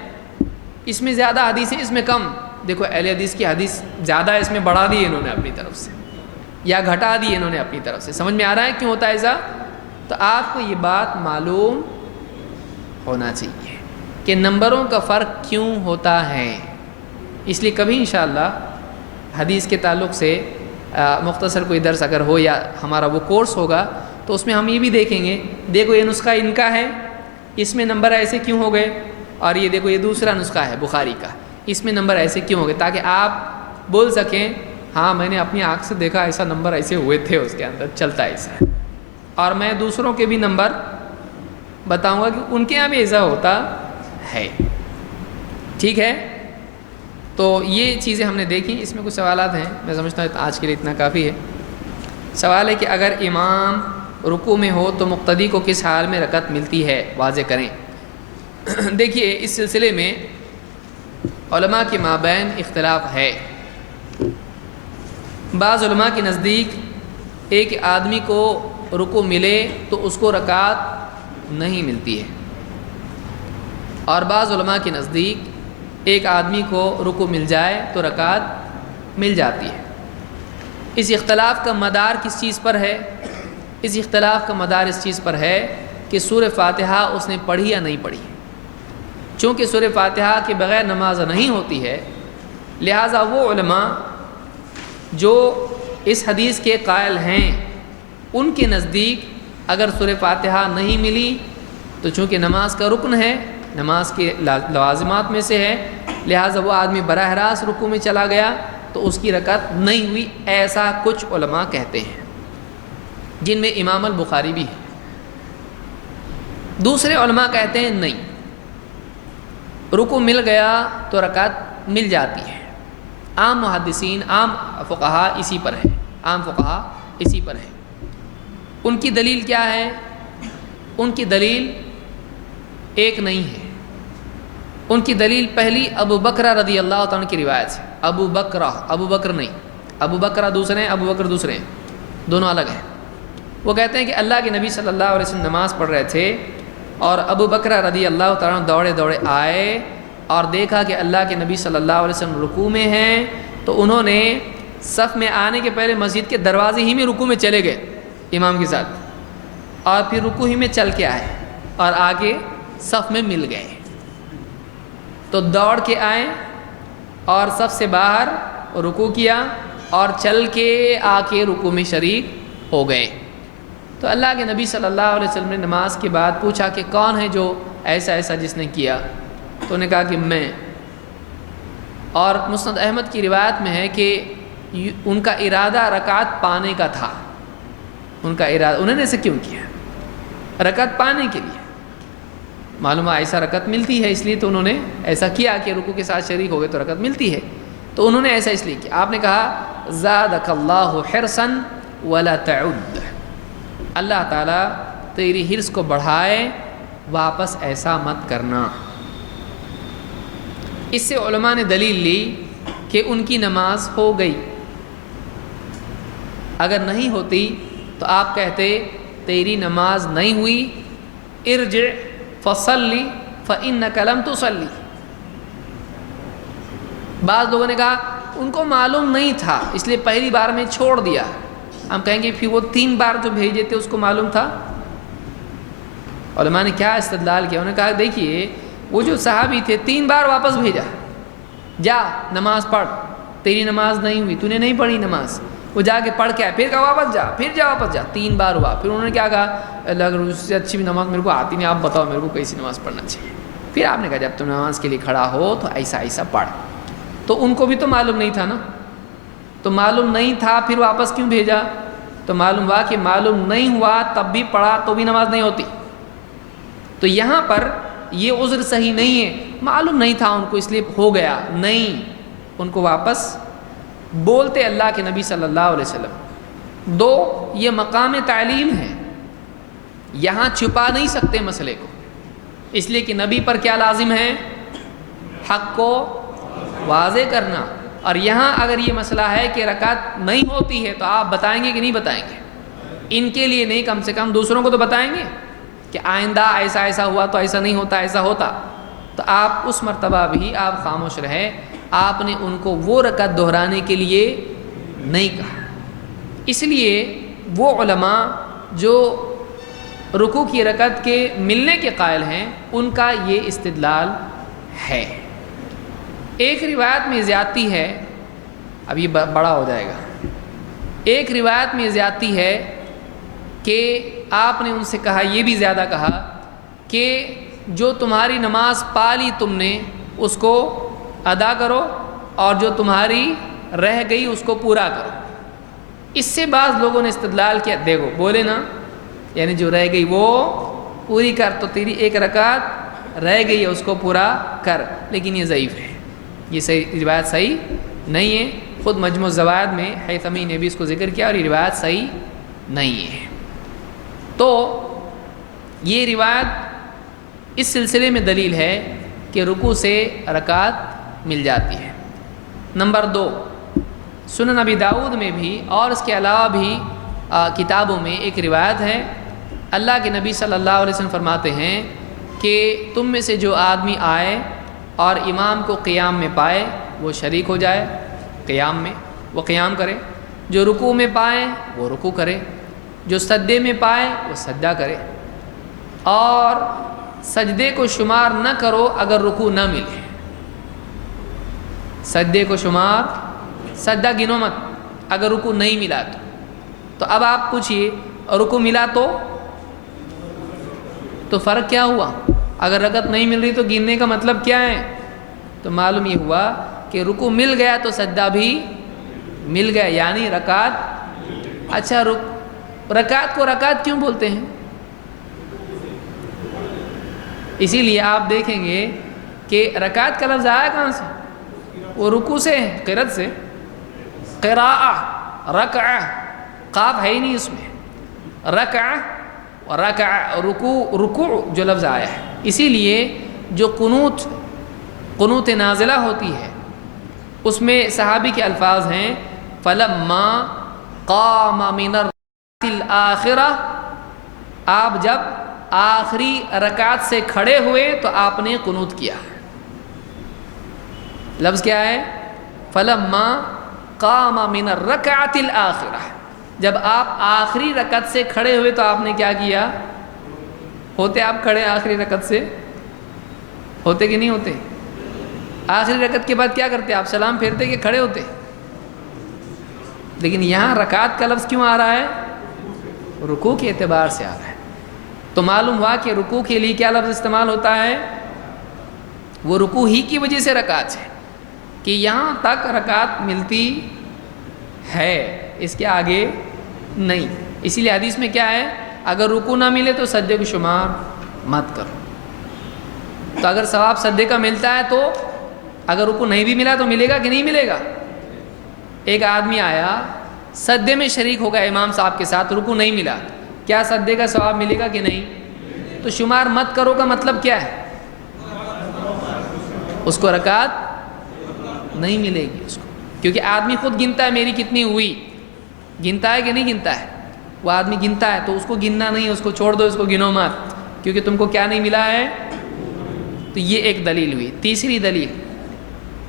اس میں زیادہ حدیث ہے، اس میں کم. دیکھو اہل حدیث کی حدیث زیادہ ہے، اس میں بڑھا دی انہوں نے اپنی طرف سے، یا گھٹا دی انہوں نے اپنی طرف سے. سمجھ میں آ رہا ہے کیوں ہوتا ہے ایسا؟ تو آپ کو یہ بات معلوم ہونا چاہیے کہ نمبروں کا فرق کیوں ہوتا ہے. اس لیے کبھی انشاءاللہ حدیث کے تعلق سے مختصر کوئی درس اگر ہو یا ہمارا وہ کورس ہوگا تو اس میں ہم یہ بھی دیکھیں گے، دیکھو یہ نسخہ ان کا ہے، اس میں نمبر ایسے کیوں ہو گئے، اور یہ دیکھو یہ دوسرا نسخہ ہے بخاری کا، اس میں نمبر ایسے کیوں ہو گئے، تاکہ آپ بول سکیں ہاں میں نے اپنی آنکھ سے دیکھا ایسا نمبر ایسے ہوئے تھے اس کے اندر، چلتا ہے ایسا. اور میں دوسروں کے بھی نمبر بتاؤں گا کہ ان کے یہاں بھی ایسا ہوتا ہے. ٹھیک ہے، تو یہ چیزیں ہم نے دیکھی. اس میں کچھ سوالات ہیں، میں سمجھتا ہوں آج کے لیے اتنا کافی ہے. سوال ہے کہ اگر امام رکوع میں ہو تو مقتدی کو کس حال میں رکعت ملتی ہے، واضح کریں. دیکھیے اس سلسلے میں علماء کے مابین اختلاف ہے. بعض علماء کے نزدیک ایک آدمی کو رکوع ملے تو اس کو رکعت نہیں ملتی ہے، اور بعض علماء کے نزدیک ایک آدمی کو رکوع مل جائے تو رکعت مل جاتی ہے. اس اختلاف کا مدار کس چیز پر ہے؟ اس اختلاف کا مدار اس چیز پر ہے کہ سورہ فاتحہ اس نے پڑھی یا نہیں پڑھی. چونکہ سورہ فاتحہ کے بغیر نماز نہیں ہوتی ہے، لہٰذا وہ علماء جو اس حدیث کے قائل ہیں ان کے نزدیک اگر سورہ فاتحہ نہیں ملی تو چونکہ نماز کا رکن ہے، نماز کے لوازمات میں سے ہے، لہٰذا وہ آدمی براہ راست رکوع میں چلا گیا تو اس کی رکعت نہیں ہوئی. ایسا کچھ علماء کہتے ہیں، جن میں امام البخاری بھی ہے. دوسرے علماء کہتے ہیں نہیں، رکوع مل گیا تو رکعت مل جاتی ہے. عام محدثین، عام فقہا اسی پر ہے، عام فقہا اسی پر ہے. ان کی دلیل کیا ہے؟ ان کی دلیل ایک نہیں ہے. ان کی دلیل پہلی ابو بکر رضی اللہ تعالیٰ کی روایت ہے. ابو بکر نہیں، ابو بکر دوسرے ہیں، ابو بکر دوسرے ہیں، دونوں الگ ہیں. وہ کہتے ہیں کہ اللہ کے نبی صلی اللہ علیہ وسلم نماز پڑھ رہے تھے اور ابو بکر رضی اللہ تعالیٰ دوڑے دوڑے آئے اور دیکھا کہ اللہ کے نبی صلی اللہ علیہ وسلم رکوع میں ہیں، تو انہوں نے صف میں آنے کے پہلے مسجد کے دروازے ہی میں رکوع میں چلے گئے امام کے ساتھ، اور پھر رکوع ہی میں چل کے آئے اور آگے صف میں مل گئے. تو دوڑ کے آئے اور صف سے باہر رکوع کیا اور چل کے آ کے رکوع میں شریک ہو گئے. تو اللہ کے نبی صلی اللہ علیہ وسلم نے نماز کے بعد پوچھا کہ کون ہے جو ایسا ایسا جس نے کیا؟ تو انہوں نے کہا کہ میں. اور مسند احمد کی روایت میں ہے کہ ان کا ارادہ رکعت پانے کا تھا. ان کا ارادہ، انہوں نے ایسے کیوں کیا؟ رکعت پانے کے لیے. معلوم ہے ایسا رکعت ملتی ہے، اس لیے تو انہوں نے ایسا کیا کہ رکوع کے ساتھ شریک ہو گئے تو رکعت ملتی ہے. تو انہوں نے ایسا اس لیے کیا. آپ نے کہا زادک اللہ حرصا ولا تعد، اللہ تعالیٰ تیری حرص کو بڑھائے، واپس ایسا مت کرنا. اس سے علماء نے دلیل لی کہ ان کی نماز ہو گئی. اگر نہیں ہوتی تو آپ کہتے تیری نماز نہیں ہوئی، ارجع فصلی فإنک لم تصلی. بعض لوگوں نے کہا ان کو معلوم نہیں تھا اس لیے پہلی بار میں چھوڑ دیا. ہم کہیں گے پھر وہ 3 بار جو بھیجے تھے اس کو معلوم تھا. علماء نے کیا استدلال کیا؟ انہوں نے کہا دیکھیے وہ جو صحابی تھے 3 بار واپس بھیجا، جا نماز پڑھ، تیری نماز نہیں ہوئی، تو نے نہیں پڑھی نماز. وہ جا کے پڑھ کے آئے، پھر کہا واپس جا، پھر جا واپس جا. 3 بار ہوا. پھر انہوں نے کیا کہا اللہ اگر اس سے اچھی بھی نماز میرے کو آتی نہیں، آپ بتاؤ میرے کو کیسی نماز پڑھنا چاہیے. پھر آپ نے کہا جب تم نماز کے لیے کھڑا ہو تو ایسا ایسا پڑھ. تو ان کو بھی تو معلوم نہیں تھا نا، تو معلوم نہیں تھا پھر واپس کیوں بھیجا؟ تو معلوم ہوا کہ معلوم نہیں ہوا تب بھی پڑھا تو بھی نماز نہیں ہوتی. تو یہاں پر یہ عذر صحیح نہیں ہے. معلوم نہیں تھا ان کو اس لیے ہو گیا، نہیں، ان کو واپس بولتے اللہ کے نبی صلی اللہ علیہ وسلم. 2 یہ مقام تعلیم ہے، یہاں چھپا نہیں سکتے مسئلے کو، اس لیے کہ نبی پر کیا لازم ہے؟ حق کو واضح کرنا. اور یہاں اگر یہ مسئلہ ہے کہ رکعت نہیں ہوتی ہے تو آپ بتائیں گے کہ نہیں بتائیں گے؟ ان کے لیے نہیں، کم سے کم دوسروں کو تو بتائیں گے کہ آئندہ ایسا ایسا ہوا تو ایسا نہیں ہوتا، ایسا ہوتا. تو آپ اس مرتبہ بھی آپ خاموش رہے. آپ نے ان کو وہ رکعت دہرانے کے لیے نہیں کہا. اس لیے وہ علماء جو رکوع کی رکعت کے ملنے کے قائل ہیں ان کا یہ استدلال ہے. ایک روایت میں زیادتی ہے، اب یہ بڑا ہو جائے گا. ایک روایت میں زیادتی ہے کہ آپ نے ان سے کہا، یہ بھی زیادہ کہا کہ جو تمہاری نماز پالی تم نے اس کو ادا کرو اور جو تمہاری رہ گئی اس کو پورا کرو. اس سے بعض لوگوں نے استدلال کیا، دیکھو بولے نا یعنی جو رہ گئی وہ پوری کر، تو تیری 1 رکعت رہ گئی ہے اس کو پورا کر. لیکن یہ ضعیف ہے، یہ صحیح روایت صحیح نہیں ہے. خود مجموع الزوائد میں حیثمی نے بھی اس کو ذکر کیا اور یہ روایت صحیح نہیں ہے. تو یہ روایت اس سلسلے میں دلیل ہے کہ رکوع سے رکعت مل جاتی ہے. نمبر 2، سنن ابی داؤد میں بھی اور اس کے علاوہ بھی کتابوں میں ایک روایت ہے. اللہ کے نبی صلی اللہ علیہ وسلم فرماتے ہیں کہ تم میں سے جو آدمی آئے اور امام کو قیام میں پائے وہ شریک ہو جائے قیام میں، وہ قیام کرے. جو رکوع میں پائے وہ رکوع کرے، جو سجدے میں پائے وہ سجدہ کرے. اور سجدے کو شمار نہ کرو اگر رکوع نہ ملے. سجدے کو شمار، سجدہ گنو مت اگر رکوع نہیں ملا تو اب آپ پوچھئے رکوع ملا تو فرق کیا ہوا؟ اگر رکعت نہیں مل رہی تو گننے کا مطلب کیا ہے؟ تو معلوم یہ ہوا کہ رکوع مل گیا تو سجدہ بھی مل گیا، یعنی رکعت. اچھا رکعت کو رکعت کیوں بولتے ہیں؟ اسی لیے آپ دیکھیں گے کہ رکعت کا لفظ آیا کہاں سے؟ وہ رکوع سے ہے، قرأت سے. قراءہ، رکعہ، قاف ہے ہی نہیں اس میں. رکعہ اور رکعہ، رکوع جو لفظ آیا ہے. اسی لیے جو قنوت نازلہ ہوتی ہے اس میں صحابی کے الفاظ ہیں فَلَمَّا قَامَ مِنَ الرَّكْعَةِ الْآخِرَةِ، آپ جب آخری رکعت سے کھڑے ہوئے تو آپ نے قنوت کیا. لفظ کیا ہے؟ فَلَمَّا قَامَ مِنَ الرَّكْعَةِ الْآخِرَةِ، جب آپ آخری رکعت سے کھڑے ہوئے تو آپ نے کیا کیا؟ ہوتے آپ کھڑے آخری رکعت سے؟ ہوتے کہ نہیں ہوتے؟ آخری رکعت کے بعد کیا کرتے آپ؟ سلام پھیرتے کہ کھڑے ہوتے؟ لیکن یہاں رکعت کا لفظ کیوں آ رہا ہے؟ رکوع کے اعتبار سے آ رہا ہے. تو معلوم ہوا کہ رکوع کے لیے کیا لفظ استعمال ہوتا ہے؟ وہ رکوع ہی کی وجہ سے رکعت ہے کہ یہاں تک رکعت ملتی ہے، اس کے آگے نہیں. اسی لیے حدیث میں کیا ہے؟ اگر رکوع نہ ملے تو سجدے کو شمار مت کرو. تو اگر ثواب سجدے کا ملتا ہے تو اگر رکوع نہیں بھی ملا تو ملے گا کہ نہیں ملے گا؟ ایک آدمی آیا سجدے میں شریک ہوگا امام صاحب کے ساتھ، رکوع نہیں ملا، کیا سجدے کا ثواب ملے گا کہ نہیں؟ تو شمار مت کرو کا مطلب کیا ہے؟ اس کو رکعت نہیں ملے گی اس کو. کیونکہ آدمی خود گنتا ہے میری کتنی ہوئی، گنتا ہے کہ نہیں گنتا ہے؟ وہ آدمی گنتا ہے، تو اس کو گننا نہیں، اس کو چھوڑ دو، اس کو گنو مت، کیونکہ تم کو کیا نہیں ملا ہے۔ تو یہ ایک دلیل ہوئی۔ تیسری دلیل،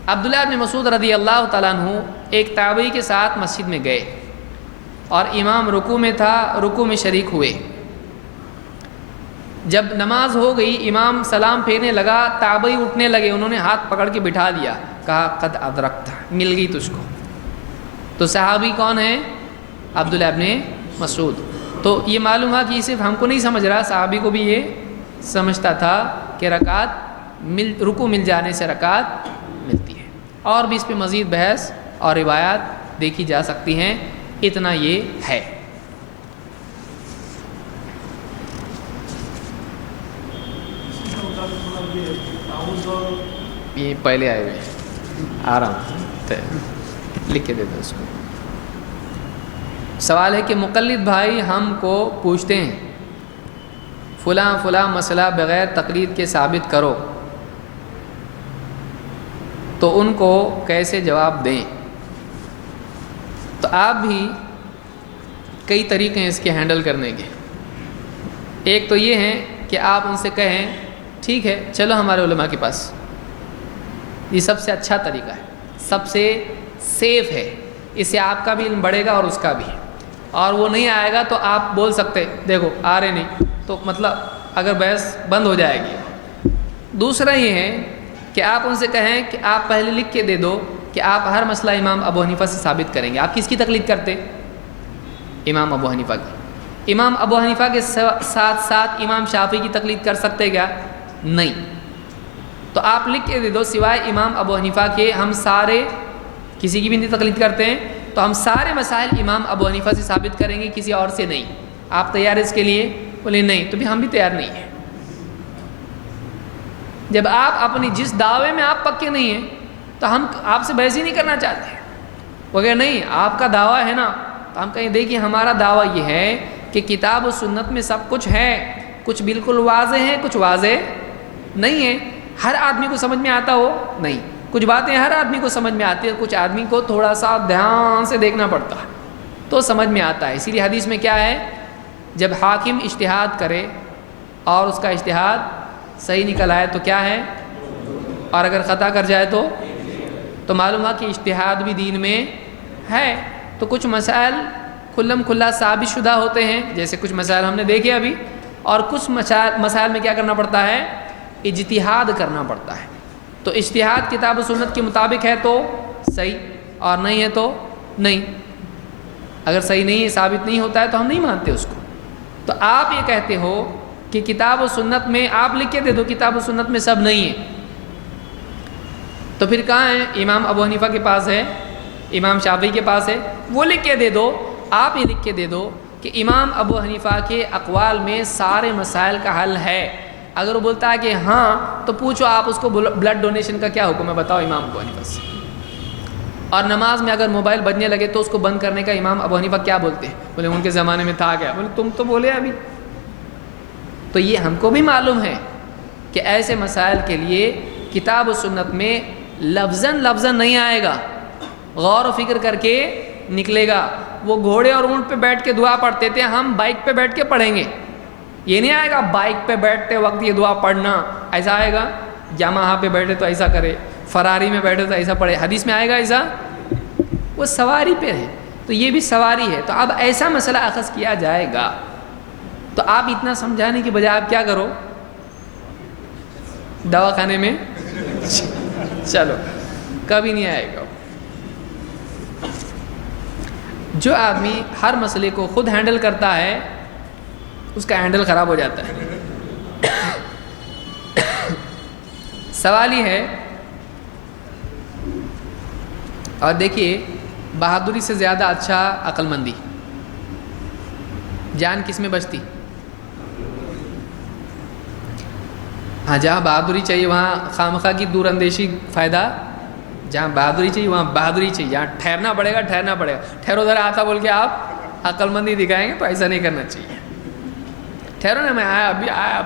عبداللہ ابن مسعود رضی اللہ تعالیٰ عنہ ایک تابعی کے ساتھ مسجد میں گئے اور امام رکوع میں تھا، رکوع میں شریک ہوئے۔ جب نماز ہو گئی، امام سلام پھیرنے لگا، تابعی اٹھنے لگے، انہوں نے ہاتھ پکڑ کے بٹھا دیا، کہا قد ادرکت، مل گئی تجھ کو۔ تو صحابی کون ہے؟ عبداللہ ابن مسعود۔ تو یہ معلوم ہے کہ یہ صرف ہم کو نہیں سمجھ رہا، صحابی کو بھی یہ سمجھتا تھا کہ رکوع مل جانے سے رکعت ملتی ہے۔ اور بھی اس پہ مزید بحث اور روایات دیکھی جا سکتی ہیں، اتنا یہ ہے۔ یہ پہلے آئے ہوئے، آرام لکھ کے دے دو اس کو۔ سوال ہے کہ مقلد بھائی ہم کو پوچھتے ہیں فلاں فلاں مسئلہ بغیر تقلید کے ثابت کرو، تو ان کو کیسے جواب دیں؟ تو آپ بھی کئی طریقے ہیں اس کے ہینڈل کرنے کے۔ ایک تو یہ ہے کہ آپ ان سے کہیں ٹھیک ہے چلو ہمارے علماء کے پاس، یہ سب سے اچھا طریقہ ہے، سب سے سیف ہے، اس سے آپ کا بھی علم بڑھے گا اور اس کا بھی۔ اور وہ نہیں آئے گا تو آپ بول سکتے دیکھو آ رہے نہیں، تو مطلب اگر بحث بند ہو جائے گی۔ دوسرا یہ ہے کہ آپ ان سے کہیں کہ آپ پہلے لکھ کے دے دو کہ آپ ہر مسئلہ امام ابو حنیفہ سے ثابت کریں گے۔ آپ کس کی تقلید کرتے؟ امام ابو حنیفہ کی۔ امام ابو حنیفہ کے ساتھ ساتھ امام شافعی کی تقلید کر سکتے کیا؟ نہیں۔ تو آپ لکھ کے دے دو سوائے امام ابو حنیفہ کے ہم سارے کسی کی بھی نہیں تقلید کرتے ہیں، تو ہم سارے مسائل امام ابو حنیفہ سے ثابت کریں گے، کسی اور سے نہیں۔ آپ تیار اس کے لیے؟ بولے نہیں، تو بھی ہم بھی تیار نہیں ہیں۔ جب آپ اپنی جس دعوے میں آپ پکے نہیں ہیں تو ہم آپ سے بحث ہی نہیں کرنا چاہتے۔ وہ کہ نہیں آپ کا دعویٰ ہے نا، تو ہم کہیں دیکھیے ہمارا دعویٰ یہ ہے کہ کتاب و سنت میں سب کچھ ہے، کچھ بالکل واضح ہے، کچھ واضح نہیں ہے۔ ہر آدمی کو سمجھ میں آتا ہو نہیں، کچھ باتیں ہر آدمی کو سمجھ میں آتی ہے، کچھ آدمی کو تھوڑا سا دھیان سے دیکھنا پڑتا ہے تو سمجھ میں آتا ہے۔ اسی لیے حدیث میں کیا ہے، جب حاکم اجتہاد کرے اور اس کا اجتہاد صحیح نکل آئے تو کیا ہے، اور اگر خطا کر جائے تو معلوم ہے کہ اجتہاد بھی دین میں ہے۔ تو کچھ مسائل کھلم کھلا ثابت شدہ ہوتے ہیں، جیسے کچھ مسائل ہم نے دیکھے ابھی، اور کچھ مسائل میں کیا کرنا پڑتا ہے، اجتہاد کرنا پڑتا ہے۔ تو اجتہاد کتاب و سنت کے مطابق ہے تو صحیح، اور نہیں ہے تو نہیں۔ اگر صحیح نہیں ہے، ثابت نہیں ہوتا ہے تو ہم نہیں مانتے اس کو۔ تو آپ یہ کہتے ہو کہ کتاب و سنت میں آپ لکھ کے دے دو کتاب و سنت میں سب نہیں ہے، تو پھر کہاں ہے؟ امام ابو حنیفہ کے پاس ہے، امام شافعی کے پاس ہے، وہ لکھ کے دے دو۔ آپ یہ لکھ کے دے دو کہ امام ابو حنیفہ کے اقوال میں سارے مسائل کا حل ہے۔ اگر وہ بولتا ہے کہ ہاں تو پوچھو آپ اس کو بلڈ ڈونیشن کا کیا حکم ہے، بتاؤ امام ابو حنیفہ سے۔ اور نماز میں اگر موبائل بجنے لگے تو اس کو بند کرنے کا امام ابو حنیفہ کیا بولتے ہیں؟ بولے ان کے زمانے میں تھا کیا؟ بولے تم تو بولے ابھی۔ تو یہ ہم کو بھی معلوم ہے کہ ایسے مسائل کے لیے کتاب و سنت میں لفظاً نہیں آئے گا، غور و فکر کر کے نکلے گا۔ وہ گھوڑے اور اونٹ پہ بیٹھ کے دعا پڑھتے تھے، ہم بائک پہ بیٹھ کے پڑھیں گے۔ یہ نہیں آئے گا بائک پہ بیٹھتے وقت یہ دعا پڑھنا، ایسا آئے گا یاماہا پہ بیٹھے تو ایسا کرے، فراری میں بیٹھے تو ایسا پڑھے، حدیث میں آئے گا ایسا؟ وہ سواری پہ ہے، تو یہ بھی سواری ہے۔ تو اب ایسا مسئلہ اخذ کیا جائے گا تو آپ اتنا سمجھانے کی بجائے آپ کیا کرو، دواخانے میں چلو، کبھی نہیں آئے گا۔ جو آدمی ہر مسئلے کو خود ہینڈل کرتا ہے اس کا ہینڈل خراب ہو جاتا ہے۔ سوال یہ ہے، اور دیکھیے بہادری سے زیادہ اچھا عقل مندی، جان کس میں بچتی؟ ہاں جہاں بہادری چاہیے وہاں خامخواہ کی دور اندیشی فائدہ، جہاں بہادری چاہیے وہاں بہادری چاہیے، جہاں ٹھہرنا پڑے گا ٹھہرنا پڑے گا۔ ٹھہرو ذرا آتا بول کے آپ عقل مندی دکھائیں گے تو ایسا نہیں کرنا چاہیے۔ ٹھہرو نا، میں آیا ابھی آیا۔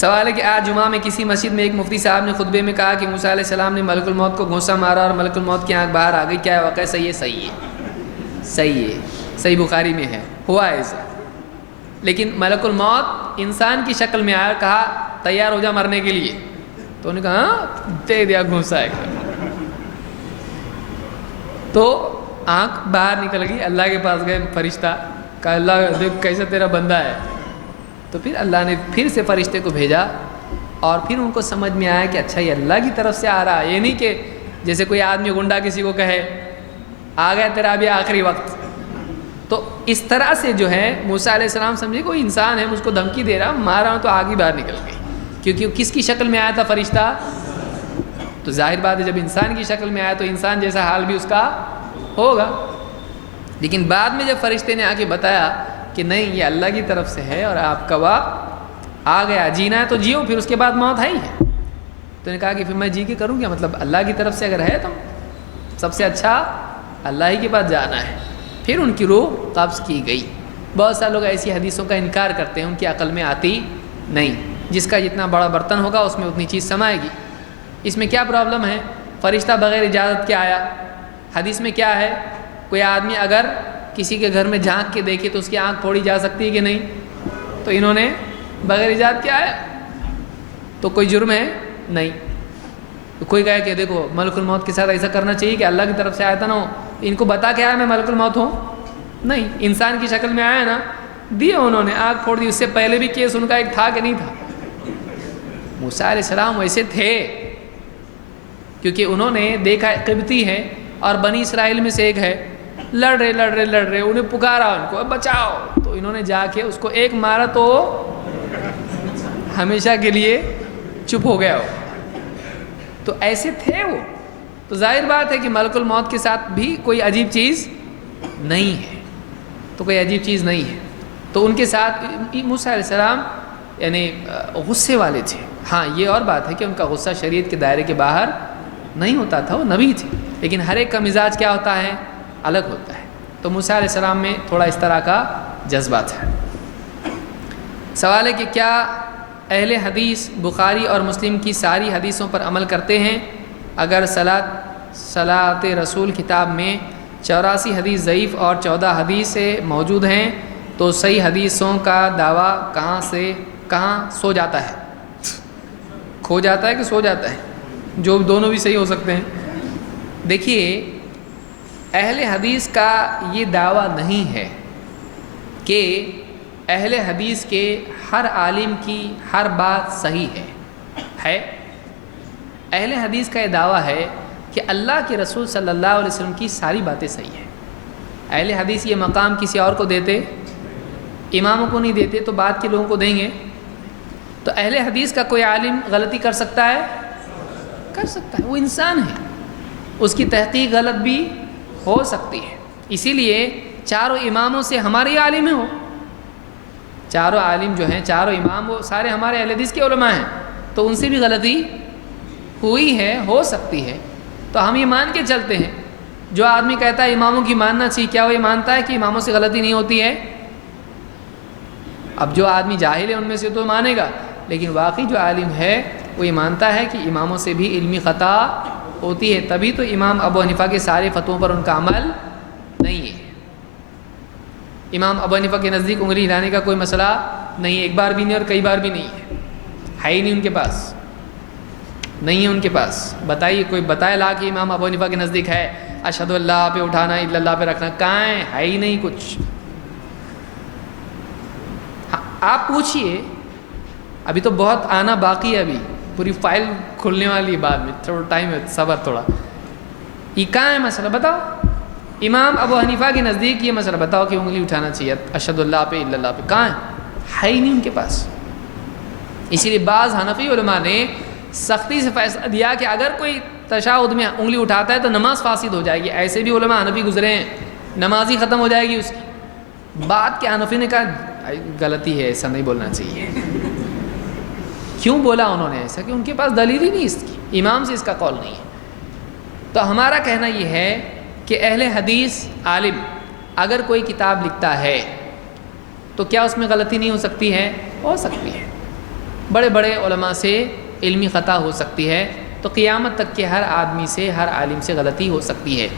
سوال ہے کہ آج جمعہ میں کسی مسجد میں ایک مفتی صاحب نے خطبے میں کہا کہ موسیٰ علیہ السلام نے ملک الموت کو گھونسا مارا اور ملک الموت کی آنکھ باہر آ گئی، کیا واقعہ صحیح ہے؟ صحیح ہے، صحیح بخاری میں ہے، ہوا ہے ایسا. لیکن ملک الموت انسان کی شکل میں آیا، کہا تیار ہو جا مرنے کے لیے، تو انہوں نے کہا ہاں، دے دیا گھونسا ہے. تو آنکھ باہر نکل گئی، اللہ کے پاس گئے فرشتہ، کہا اللہ دیکھ کیسا تیرا بندہ ہے. تو پھر اللہ نے پھر سے فرشتے کو بھیجا اور پھر ان کو سمجھ میں آیا کہ اچھا یہ اللہ کی طرف سے آ رہا ہے. یہ نہیں کہ جیسے کوئی آدمی گنڈا کسی کو کہے آ گیا تیرا ابھی آخری وقت. تو اس طرح سے جو ہے موسیٰ علیہ السلام سمجھے کوئی انسان ہے، مجھ کو دھمکی دے رہا، مارا ہوں تو آگ ہی باہر نکل گئی، کیونکہ وہ کس کی شکل میں آیا تھا فرشتہ. تو ظاہر بات ہے جب انسان کی شکل میں آیا تو انسان جیسا حال بھی اس کا ہوگا. لیکن بعد میں جب فرشتے نے آ کے بتایا کہ نہیں یہ اللہ کی طرف سے ہے اور آپ کا وقت آ گیا، جینا ہے تو جیو، پھر اس کے بعد موت ہے ہی ہے. تو نے کہا کہ پھر میں جی کے کروں کیا؟ مطلب اللہ کی طرف سے اگر ہے تو سب سے اچھا اللہ ہی کے پاس جانا ہے. پھر ان کی روح قبض کی گئی. بہت سارے لوگ ایسی حدیثوں کا انکار کرتے ہیں، ان کی عقل میں آتی نہیں. جس کا جتنا بڑا برتن ہوگا اس میں اتنی چیز سمائے گی. اس میں کیا پرابلم ہے؟ فرشتہ بغیر اجازت کے آیا. حدیث میں کیا ہے؟ کوئی آدمی اگر کسی کے گھر میں جھانک کے دیکھے تو اس کی آنکھ پھوڑی جا سکتی ہے کہ نہیں؟ تو انہوں نے بغیر اجازت کے آیا تو کوئی جرم ہے نہیں. تو کوئی کہے کہ دیکھو ملک الموت کے ساتھ ایسا کرنا چاہیے کہ اللہ کی طرف سے آیا تھا نا، ان کو بتا کے آیا میں ملک الموت ہوں؟ نہیں، انسان کی شکل میں آیا نا، دیا انہوں نے، آنکھ پھوڑ دی. اس سے پہلے بھی کیس ان کا ایک تھا کہ نہیں تھا؟ موسیٰ علیہ السلام ویسے تھے کیونکہ انہوں نے دیکھا قبطی ہے اور بنی اسرائیل میں سے ایک ہے، لڑ رہے، انہیں پکارا ان کو بچاؤ، تو انہوں نے جا کے اس کو ایک مارا تو ہمیشہ کے لیے چپ ہو گیا ہو. تو ایسے تھے وہ. تو ظاہر بات ہے کہ ملک الموت کے ساتھ بھی کوئی عجیب چیز نہیں ہے. تو ان کے ساتھ موسیٰ علیہ السلام یعنی غصے والے تھے. ہاں یہ اور بات ہے کہ ان کا غصہ شریعت کے دائرے کے باہر نہیں ہوتا تھا، وہ نبی تھے، لیکن ہر ایک کا مزاج کیا ہوتا ہے؟ الگ ہوتا ہے. تو موسیٰ علیہ السلام میں تھوڑا اس طرح کا جذبہ تھا. سوال ہے کہ کیا اہل حدیث بخاری اور مسلم کی ساری حدیثوں پر عمل کرتے ہیں؟ اگر صلاۃ رسول کتاب میں 84 حدیث ضعیف اور 14 حدیث موجود ہیں تو صحیح حدیثوں کا دعویٰ کہاں سو جاتا ہے؟ کھو جاتا ہے کہ سو جاتا ہے؟ جو دونوں بھی صحیح ہو سکتے ہیں. دیکھیے اہل حدیث کا یہ دعویٰ نہیں ہے کہ اہل حدیث کے ہر عالم کی ہر بات صحیح ہے. اہل حدیث کا یہ دعویٰ ہے کہ اللہ کے رسول صلی اللہ علیہ وسلم کی ساری باتیں صحیح ہیں. اہل حدیث یہ مقام کسی اور کو دیتے، اماموں کو نہیں دیتے، تو بعد کے لوگوں کو دیں گے. تو اہل حدیث کا کوئی عالم غلطی کر سکتا ہے؟ کر سکتا ہے، وہ انسان ہے، اس کی تحقیق غلط بھی ہو سکتی ہے. اسی لیے چاروں اماموں سے ہمارے عالم ہیں، چاروں عالم جو ہیں، چاروں امام، وہ سارے ہمارے اہل حدیث کے علماء ہیں. تو ان سے بھی غلطی ہوئی ہے، ہو سکتی ہے، تو ہم یہ مان کے چلتے ہیں. جو آدمی کہتا ہے اماموں کی ماننا چاہیے، کیا وہ یہ مانتا ہے کہ اماموں سے غلطی نہیں ہوتی ہے؟ اب جو آدمی جاہل ہے ان میں سے تو مانے گا، لیکن واقعی جو عالم ہے وہ یہ مانتا ہے کہ اماموں سے بھی علمی خطا ہوتی ہے. تبھی تو امام ابو حنیفہ کے سارے فتووں پر ان کا عمل نہیں ہے. امام ابو حنیفہ کے نزدیک انگلی ہلانے کا کوئی مسئلہ نہیں، ایک بار بھی نہیں اور کئی بار بھی نہیں ہے ہی نہیں ان کے پاس، نہیں ہے ان کے پاس. بتائیے کوئی بتائے لا کہ امام ابو حنیفہ کے نزدیک ہے اشہد اللہ پہ اٹھانا، الا اللہ پہ رکھنا، کہاں ہے ہی نہیں کچھ. آپ پوچھئے، ابھی تو بہت آنا باقی ہے، ابھی پوری فائل کھلنے والی بعد میں، تھوڑا ٹائم ہے، صبر تھوڑا. یہ کہاں ہے مسئلہ بتاؤ؟ امام ابو حنیفہ کے نزدیک یہ مسئلہ بتاؤ کہ انگلی اٹھانا چاہیے اشہد اللہ پہ الا اللہ پہ، کہاں ہے ہی نہیں ان کے پاس. اسی لیے بعض حنفی علماء نے سختی سے فیصلہ دیا کہ اگر کوئی تشہد میں انگلی اٹھاتا ہے تو نماز فاسد ہو جائے گی. ایسے بھی علماء حنفی گزرے ہیں، نماز ہی ختم ہو جائے گی اس کی. بات کے حنفی نے کہا غلطی ہے، ایسا نہیں بولنا چاہیے. کیوں بولا انہوں نے ایسا؟ کہ ان کے پاس دلیل ہی نہیں اس کی، امام سے اس کا قول نہیں ہے. تو ہمارا کہنا یہ ہے کہ اہل حدیث عالم اگر کوئی کتاب لکھتا ہے تو کیا اس میں غلطی نہیں ہو سکتی ہے؟ ہو سکتی ہے. بڑے بڑے علماء سے علمی خطا ہو سکتی ہے، تو قیامت تک کے ہر آدمی سے، ہر عالم سے غلطی ہو سکتی ہے۔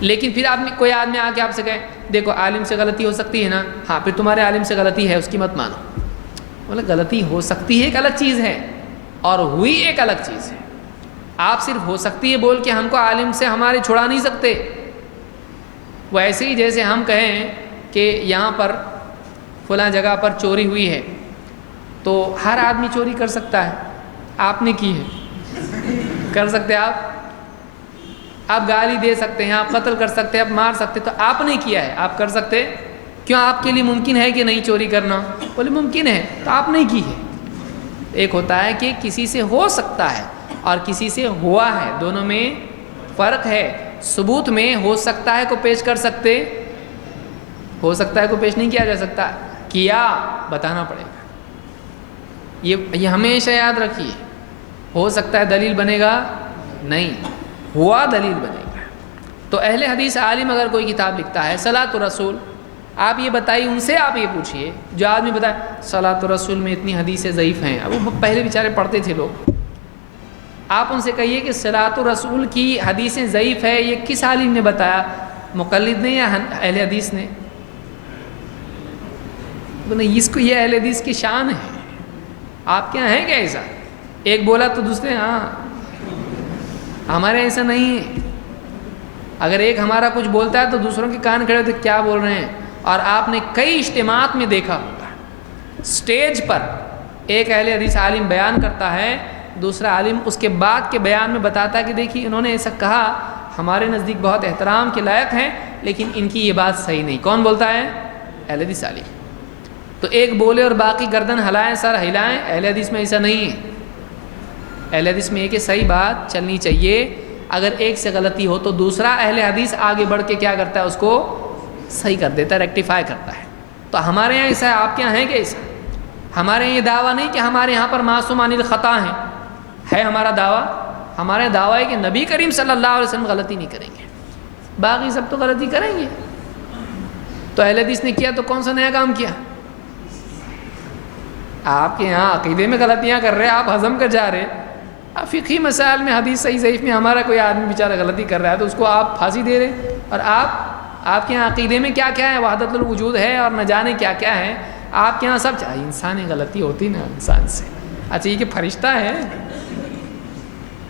لیکن پھر کوئی آدمی آ کے آپ سے کہے دیکھو عالم سے غلطی ہو سکتی ہے نا، ہاں پھر تمہارے عالم سے غلطی ہے، اس کی مت مانو۔ مطلب غلطی ہو سکتی ہے ایک الگ چیز ہے، اور ہوئی ایک الگ چیز ہے۔ آپ صرف ہو سکتی ہے بول کے ہم کو عالم سے ہمارے چھڑا نہیں سکتے۔ وہ ایسے ہی جیسے ہم کہیں کہ یہاں پر فلاں جگہ پر چوری ہوئی ہے، تو ہر آدمی چوری کر سکتا ہے، آپ نے کی ہے، کر سکتے آپ گالی دے سکتے ہیں، آپ قتل کر سکتے ہیں، آپ مار سکتے، تو آپ نے کیا ہے، آپ کر سکتے؟ کیوں آپ کے لیے ممکن ہے کہ نہیں چوری کرنا؟ بولے ممکن ہے، تو آپ نے کی ہے۔ ایک ہوتا ہے کہ کسی سے ہو سکتا ہے اور کسی سے ہوا ہے، دونوں میں فرق ہے۔ ثبوت میں ہو سکتا ہے کو پیش کر سکتے، ہو سکتا ہے کو پیش نہیں کیا جا سکتا، کیا بتانا پڑے گا۔ یہ ہمیشہ یاد رکھیے، ہو سکتا ہے دلیل بنے گا نہیں، ہوا دلیل بنے گا۔ تو اہل حدیث عالم اگر کوئی کتاب لکھتا ہے صلاۃ الرسول، آپ یہ بتائیے، ان سے آپ یہ پوچھئے، جو آدمی بتائے صلاۃ الرسول میں اتنی حدیثیں ضعیف ہیں، اب وہ پہلے بیچارے پڑھتے تھے لوگ، آپ ان سے کہیے کہ صلاۃ الرسول کی حدیثیں ضعیف ہے، یہ کس عالم نے بتایا، مقلد نے یا اہل حدیث نے؟ اس کو یہ اہل حدیث کی شان ہے۔ آپ کے یہاں ہے کیا ایسا؟ ایک بولا تو دوسرے ہاں، ہمارے ایسا نہیں ہے۔ اگر ایک ہمارا کچھ بولتا ہے تو دوسروں کے کان کھڑے ہوتے کیا بول رہے ہیں۔ اور آپ نے کئی اجتماعات میں دیکھا ہوگا، سٹیج پر ایک اہل حدیث عالم بیان کرتا ہے، دوسرا عالم اس کے بعد کے بیان میں بتاتا ہے کہ دیکھیے انہوں نے ایسا کہا، ہمارے نزدیک بہت احترام کے لائق ہیں، لیکن ان کی یہ بات صحیح نہیں۔ کون بولتا ہے؟ اہل حدیث عالم۔ تو ایک بولے اور باقی گردن ہلائیں، سر ہلائیں، اہل حدیث میں ایسا نہیں ہے۔ اہل حدیث میں ایک صحیح بات چلنی چاہیے، اگر ایک سے غلطی ہو تو دوسرا اہل حدیث آگے بڑھ کے کیا کرتا ہے، اس کو صحیح کر دیتا ہے، ریکٹیفائی کرتا ہے۔ تو ہمارے یہاں ایسا ہے، آپ کے یہاں ہے کہ ایسا؟ ہمارے یہاں یہ دعویٰ نہیں کہ ہمارے یہاں پر معصوم عن الخطا ہیں، ہے ہمارا دعویٰ؟ ہمارا دعویٰ ہے کہ نبی کریم صلی اللہ علیہ وسلم غلطی نہیں کریں گے، باقی سب تو غلطی کریں گے۔ تو اہل حدیث نے کیا تو کون سا نیا کام کیا؟ آپ کے یہاں عقیدے میں غلطیاں کر رہے ہیں، آپ ہضم کر جا رہے، آپ فقہی مسائل میں حدیث صحیح ضعیف میں ہمارا کوئی آدمی بیچارہ غلطی کر رہا ہے تو اس کو آپ پھانسی دے رہے، اور آپ کے یہاں عقیدے میں کیا کیا ہے، وحدت الوجود ہے اور نہ جانے کیا کیا ہے، آپ کے یہاں سب انسان غلطی ہوتی نا انسان سے، اچھا یہ کہ فرشتہ ہے،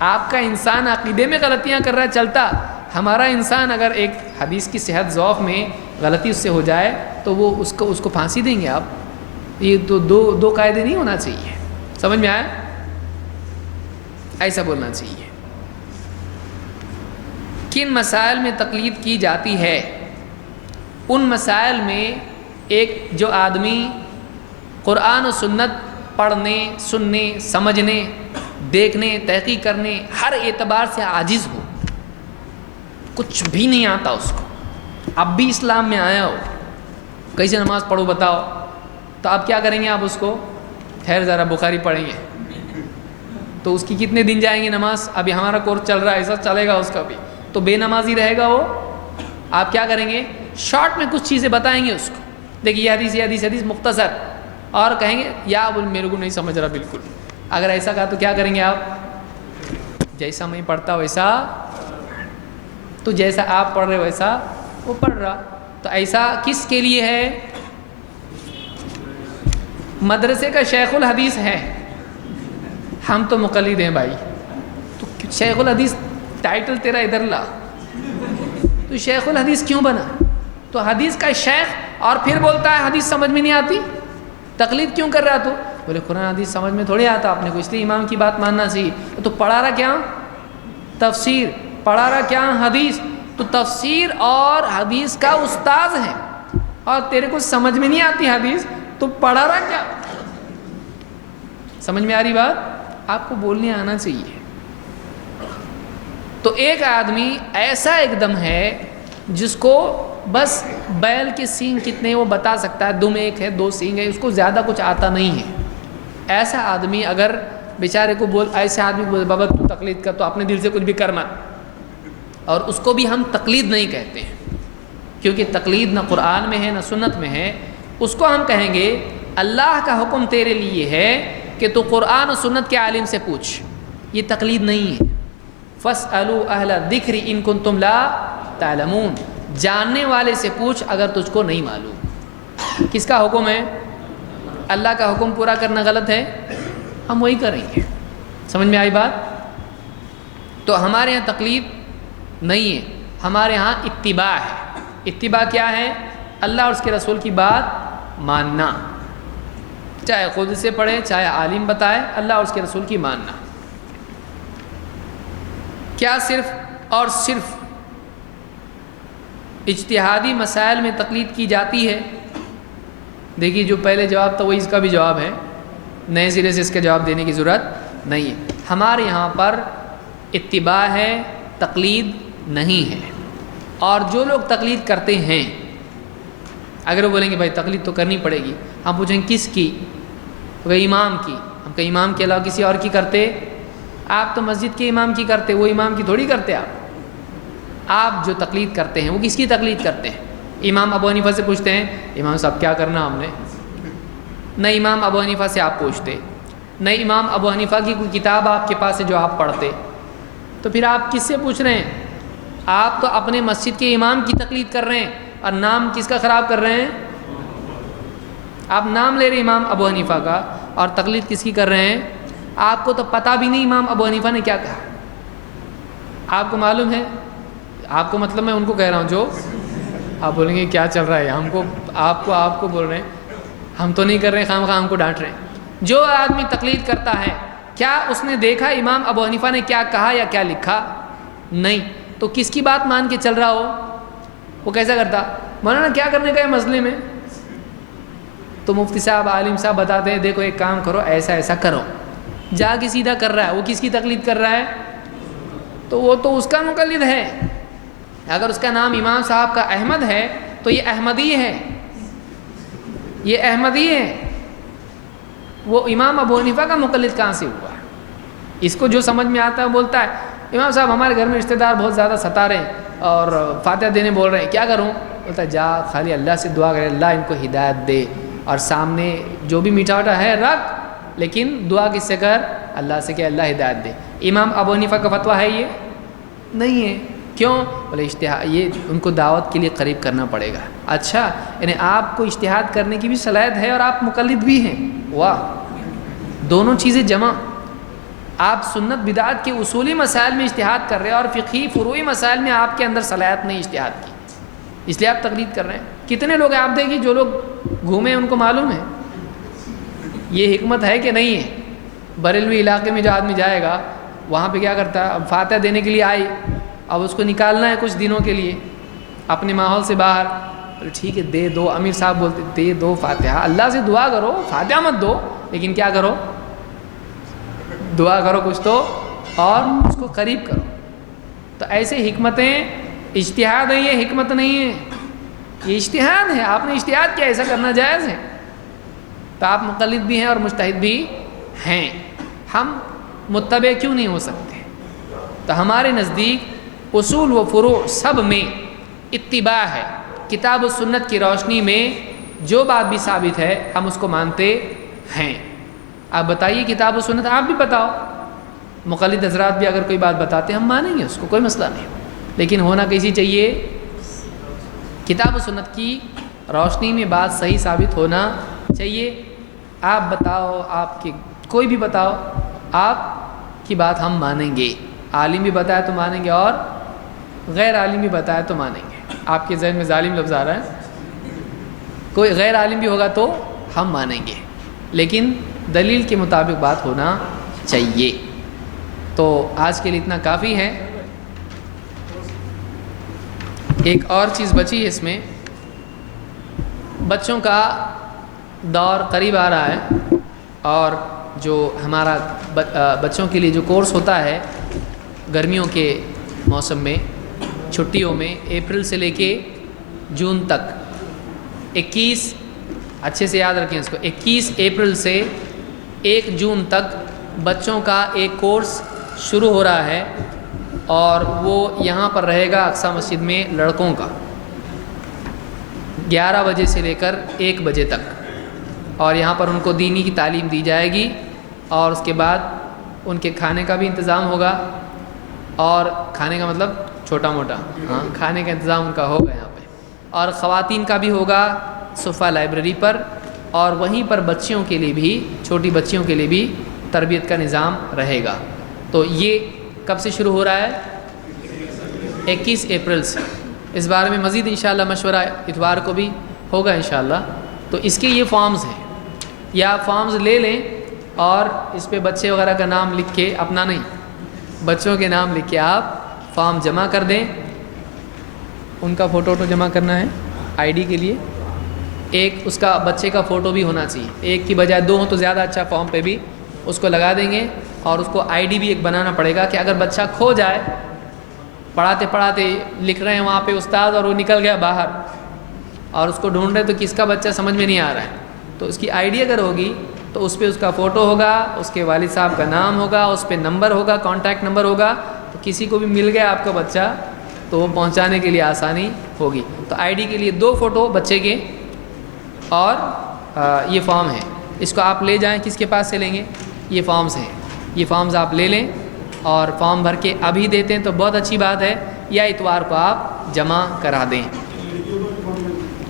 آپ کا انسان عقیدے میں غلطیاں کر رہا ہے چلتا، ہمارا انسان اگر ایک حدیث کی صحت ضعف میں غلطی اس سے ہو جائے تو وہ اس کو پھانسی دیں گے آپ؟ یہ تو دو قاعدے نہیں ہونا چاہیے، سمجھ میں آیا؟ ایسا بولنا چاہیے۔ کن مسائل میں تقلید کی جاتی ہے؟ ان مسائل میں ایک جو آدمی قرآن و سنت پڑھنے، سننے، سمجھنے، دیکھنے، تحقیق کرنے ہر اعتبار سے عاجز ہو، کچھ بھی نہیں آتا اس کو، اب بھی اسلام میں آیا ہو، کیسے نماز پڑھو بتاؤ، تو آپ کیا کریں گے؟ آپ اس کو ٹھہر ذرا بخاری پڑھیں گے، تو اس کی کتنے دن جائیں گے نماز؟ ابھی ہمارا کورس چل رہا ہے، ایسا چلے گا اس کا بھی، تو بے نمازی رہے گا وہ۔ آپ کیا کریں گے؟ شارٹ میں کچھ چیزیں بتائیں گے اس کو، دیکھیے یہ حدیث مختصر، اور کہیں گے یا میرے کو نہیں سمجھ رہا بالکل۔ اگر ایسا کہا تو کیا کریں گے آپ؟ جیسا میں پڑھتا ویسا، تو جیسا آپ پڑھ رہے ویسا وہ پڑھ رہا، تو ایسا کس کے لیے ہے؟ مدرسے کا شیخ الحدیث ہے، ہم تو مقلد ہیں بھائی، تو شیخ الحدیث ٹائٹل تیرا ادھر لا، تو شیخ الحدیث کیوں بنا؟ تو حدیث کا شیخ، اور پھر بولتا ہے حدیث سمجھ میں نہیں آتی، تقلید کیوں کر رہا تو؟ بولے قرآن حدیث سمجھ میں تھوڑی آتا آپ نے کو، اس لیے امام کی بات ماننا چاہیے۔ تو پڑھا رہا کیا؟ تفسیر، پڑھا رہا کیا؟ حدیث، تو تفسیر اور حدیث کا استاذ ہے، اور تیرے کو سمجھ میں نہیں آتی حدیث، تو پڑھا رہا کیا؟ سمجھ میں آ رہی بات؟ آپ کو بولنے آنا چاہیے۔ تو ایک آدمی ایسا ایک دم ہے جس کو بس بیل کے سینگ کتنے وہ بتا سکتا ہے، دم ایک ہے، دو سینگ ہے، اس کو زیادہ کچھ آتا نہیں ہے۔ ایسا آدمی اگر بیچارے کو ایسے آدمی بولے بابا تو تقلید کر، تو اپنے دل سے کچھ بھی کر مت، اور اس کو بھی ہم تقلید نہیں کہتے ہیں، کیونکہ تقلید نہ قرآن میں ہے نہ سنت میں ہے۔ اس کو ہم کہیں گے اللہ کا حکم تیرے لیے ہے، کہ تو قرآن و سنت کے عالم سے پوچھ، یہ تقلید نہیں ہے۔ فَاسْأَلُوا أَهْلَ الذِّكْرِ إِن كُنتُمْ لَا تَعْلَمُونَ، جاننے والے سے پوچھ اگر تجھ کو نہیں معلوم۔ کس کا حکم ہے؟ اللہ کا حکم پورا کرنا غلط ہے، ہم وہی کریں گے۔ سمجھ میں آئی بات؟ تو ہمارے یہاں تقلید نہیں ہے، ہمارے ہاں اتباع ہے۔ اتباع کیا ہے؟ اللہ اور اس کے رسول کی بات ماننا، چاہے خود سے پڑھے چاہے عالم بتائے، اللہ اور اس کے رسول کی ماننا۔ کیا صرف اور صرف اجتہادی مسائل میں تقلید کی جاتی ہے؟ دیکھیے جو پہلے جواب تھا وہی اس کا بھی جواب ہے، نئے سرے سے اس کا جواب دینے کی ضرورت نہیں ہے۔ ہمارے یہاں پر اتباع ہے، تقلید نہیں ہے۔ اور جو لوگ تقلید کرتے ہیں، اگر وہ بولیں گے بھائی تقلید تو کرنی پڑے گی، ہم پوچھیں کس کی؟ وہ امام کی۔ ہم کہیں امام کے علاوہ کسی اور کی کرتے؟ آپ تو مسجد کے امام کی کرتے، وہ امام کی تھوڑی کرتے آپ جو تقلید کرتے ہیں وہ کس کی تقلید کرتے ہیں؟ امام ابو حنیفہ سے پوچھتے ہیں امام صاحب کیا کرنا ہم نے؟ نہ امام ابو حنیفہ سے آپ پوچھتے، نہ امام ابو حنیفہ کی کوئی کتاب آپ کے پاس ہے جو آپ پڑھتے، تو پھر آپ کس سے پوچھ رہے ہیں؟ آپ تو اپنے مسجد کے امام کی تقلید کر رہے ہیں، اور نام کس کا خراب کر رہے ہیں؟ آپ نام لے رہے امام ابو حنیفہ کا، اور تقلید کس کی کر رہے ہیں؟ آپ کو تو پتہ بھی نہیں امام ابو حنیفہ نے کیا کہا۔ آپ کو معلوم ہے؟ آپ کو مطلب میں ان کو کہہ رہا ہوں، جو آپ بولیں گے کیا چل رہا ہے ہم کو، آپ کو بول رہے ہیں، ہم تو نہیں کر رہے ہیں، خواہ ہم کو ڈانٹ رہے ہیں۔ جو آدمی تقلید کرتا ہے کیا اس نے دیکھا امام ابو حنیفہ نے کیا کہا یا کیا لکھا؟ نہیں، تو کس کی بات مان کے چل رہا ہو؟ وہ کیسا کرتا؟ مولانا کیا کرنے کا ہے مسئلے میں؟ تو مفتی صاحب عالم صاحب بتاتے ہیں دیکھو ایک کام کرو، ایسا ایسا کرو، جا کے سیدھا کر رہا ہے۔ وہ کس کی تقلید کر رہا ہے؟ تو وہ تو اس کا مقلد ہے۔ اگر اس کا نام امام صاحب کا احمد ہے تو یہ احمدی ہے، یہ احمدی ہے۔ وہ امام ابو حنیفہ کا مقلد کہاں سے ہوا؟ اس کو جو سمجھ میں آتا ہے بولتا ہے امام صاحب ہمارے گھر میں رشتہ دار بہت زیادہ ستا رہے ہیں اور فاتحہ دینے بول رہے ہیں، کیا کروں؟ بولتا ہے جا خالی اللہ سے دعا کرے اللہ ان کو ہدایت دے، اور سامنے جو بھی میٹھا واٹھا ہے رکھ، لیکن دعا کس سے کر؟ اللہ سے کہ اللہ ہدایت دے۔ امام ابو حنیفہ کا فتویٰ ہے یہ؟ نہیں ہے۔ کیوں؟ بولے اجتہاد، یہ ان کو دعوت کے لیے قریب کرنا پڑے گا۔ اچھا، یعنی آپ کو اجتہاد کرنے کی بھی صلاحیت ہے اور آپ مقلد بھی ہیں، واہ، دونوں چیزیں جمع۔ آپ سنت بدعت کے اصولی مسائل میں اجتہاد کر رہے ہیں اور فقہی فروعی مسائل میں آپ کے اندر صلاحیت نہیں اجتہاد کی، اس لیے آپ تقلید کر رہے ہیں۔ کتنے لوگ ہیں آپ دیکھیے جو لوگ گھومے ان کو معلوم ہے یہ حکمت ہے کہ نہیں ہے۔ بریلوی علاقے میں جو آدمی جائے گا وہاں پہ کیا کرتا ہے؟ اب فاتحہ دینے کے لیے آئی، اب اس کو نکالنا ہے کچھ دنوں کے لیے اپنے ماحول سے باہر، ٹھیک ہے دے دو، امیر صاحب بولتے دے دو فاتحہ، اللہ سے دعا کرو، فاتحہ مت دو لیکن کیا کرو؟ دعا کرو کچھ تو، اور اس کو قریب کرو۔ تو ایسے حکمتیں اجتہاد ہے، یہ حکمت نہیں ہے، یہ اجتہاد ہے۔ آپ نے اجتہاد کیا، ایسا کرنا جائز ہے، تو آپ مقلد بھی ہیں اور مجتہد بھی ہیں۔ ہم متبع کیوں نہیں ہو سکتے؟ تو ہمارے نزدیک اصول و فروع سب میں اتباع ہے۔ کتاب و سنت کی روشنی میں جو بات بھی ثابت ہے ہم اس کو مانتے ہیں۔ آپ بتائیے کتاب و سنت، آپ بھی بتاؤ، مقلد حضرات بھی اگر کوئی بات بتاتے ہم مانیں گے اس کو، کوئی مسئلہ نہیں، لیکن ہونا کیسی چاہیے؟ کتاب و سنت کی روشنی میں بات صحیح ثابت ہونا چاہیے۔ آپ بتاؤ، آپ کی کوئی بھی بتاؤ، آپ کی بات ہم مانیں گے، عالم بھی بتایا تو مانیں گے اور غیر عالم بھی بتایا تو مانیں گے۔ آپ کے ذہن میں ظالم لفظ آ رہا ہے، کوئی غیر عالم بھی ہوگا تو ہم مانیں گے، لیکن دلیل کے مطابق بات ہونا چاہیے۔ تو آج کے لیے اتنا کافی ہے۔ ایک اور چیز بچی ہے اس میں، بچوں کا دور قریب آ رہا ہے، اور جو ہمارا بچوں کے لیے جو کورس ہوتا ہے گرمیوں کے موسم میں، چھٹیوں میں، اپریل سے لے کے جون تک، 21 اچھے سے یاد رکھیں اس کو، 21 اپریل سے 1 جون تک بچوں کا ایک کورس شروع ہو رہا ہے، اور وہ یہاں پر رہے گا اقصی مسجد میں لڑکوں کا، 11 بجے سے لے کر 1 بجے تک، اور یہاں پر ان کو دینی کی تعلیم دی جائے گی، اور اس کے بعد ان کے کھانے کا بھی انتظام ہوگا، اور کھانے کا مطلب چھوٹا موٹا، ہاں کھانے کا انتظام ان کا ہوگا یہاں پہ، اور خواتین کا بھی ہوگا صفہ لائبریری پر، اور وہیں پر بچیوں کے لیے بھی، چھوٹی بچیوں کے لیے بھی تربیت کا نظام رہے گا۔ تو یہ کب سے شروع ہو رہا ہے؟ 21 اپریل سے۔ اس بارے میں مزید انشاءاللہ مشورہ اتوار کو بھی ہوگا انشاءاللہ۔ تو اس کے یہ فارمز ہیں، یا آپ فارمز لے لیں اور اس پہ بچے وغیرہ کا نام لکھ کے، اپنا نہیں بچوں کے نام لکھ کے آپ فارم جمع کر دیں۔ ان کا فوٹو جمع کرنا ہے آئی ڈی کے لیے، ایک اس کا بچے کا فوٹو بھی ہونا چاہیے، ایک کی بجائے 2 ہوں تو زیادہ اچھا، فارم پہ بھی اس کو لگا دیں گے، اور اس کو آئی ڈی بھی ایک بنانا پڑے گا کہ اگر بچہ کھو جائے، پڑھاتے پڑھاتے لکھ رہے ہیں وہاں پہ استاد اور وہ نکل گیا باہر اور اس کو ڈھونڈ رہے تو کس کا بچہ سمجھ میں نہیں آ رہا ہے، تو اس کی آئی ڈی اگر ہوگی تو اس پہ اس کا فوٹو ہوگا، اس کے والد صاحب کا نام ہوگا، اس پہ نمبر ہوگا، کانٹیکٹ نمبر ہوگا، تو کسی کو بھی مل گیا آپ کا بچہ تو وہ پہنچانے کے لیے آسانی ہوگی۔ تو آئی ڈی کے لیے 2 فوٹو بچے کے، اور یہ فارم ہے، اس کو آپ لے جائیں، کس کے پاس سے لیں گے؟ یہ فارمز ہیں، یہ فارمز آپ لے لیں اور فارم بھر کے ابھی دیتے ہیں تو بہت اچھی بات ہے، یا اتوار کو آپ جمع کرا دیں۔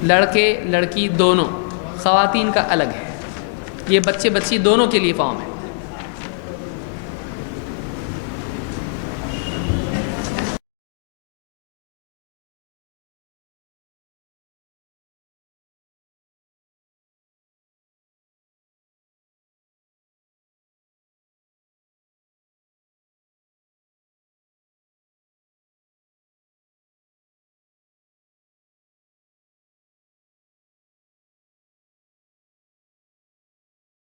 لڑکے لڑکی دونوں، خواتین کا الگ ہے، یہ بچے بچی دونوں کے لیے فارم ہے۔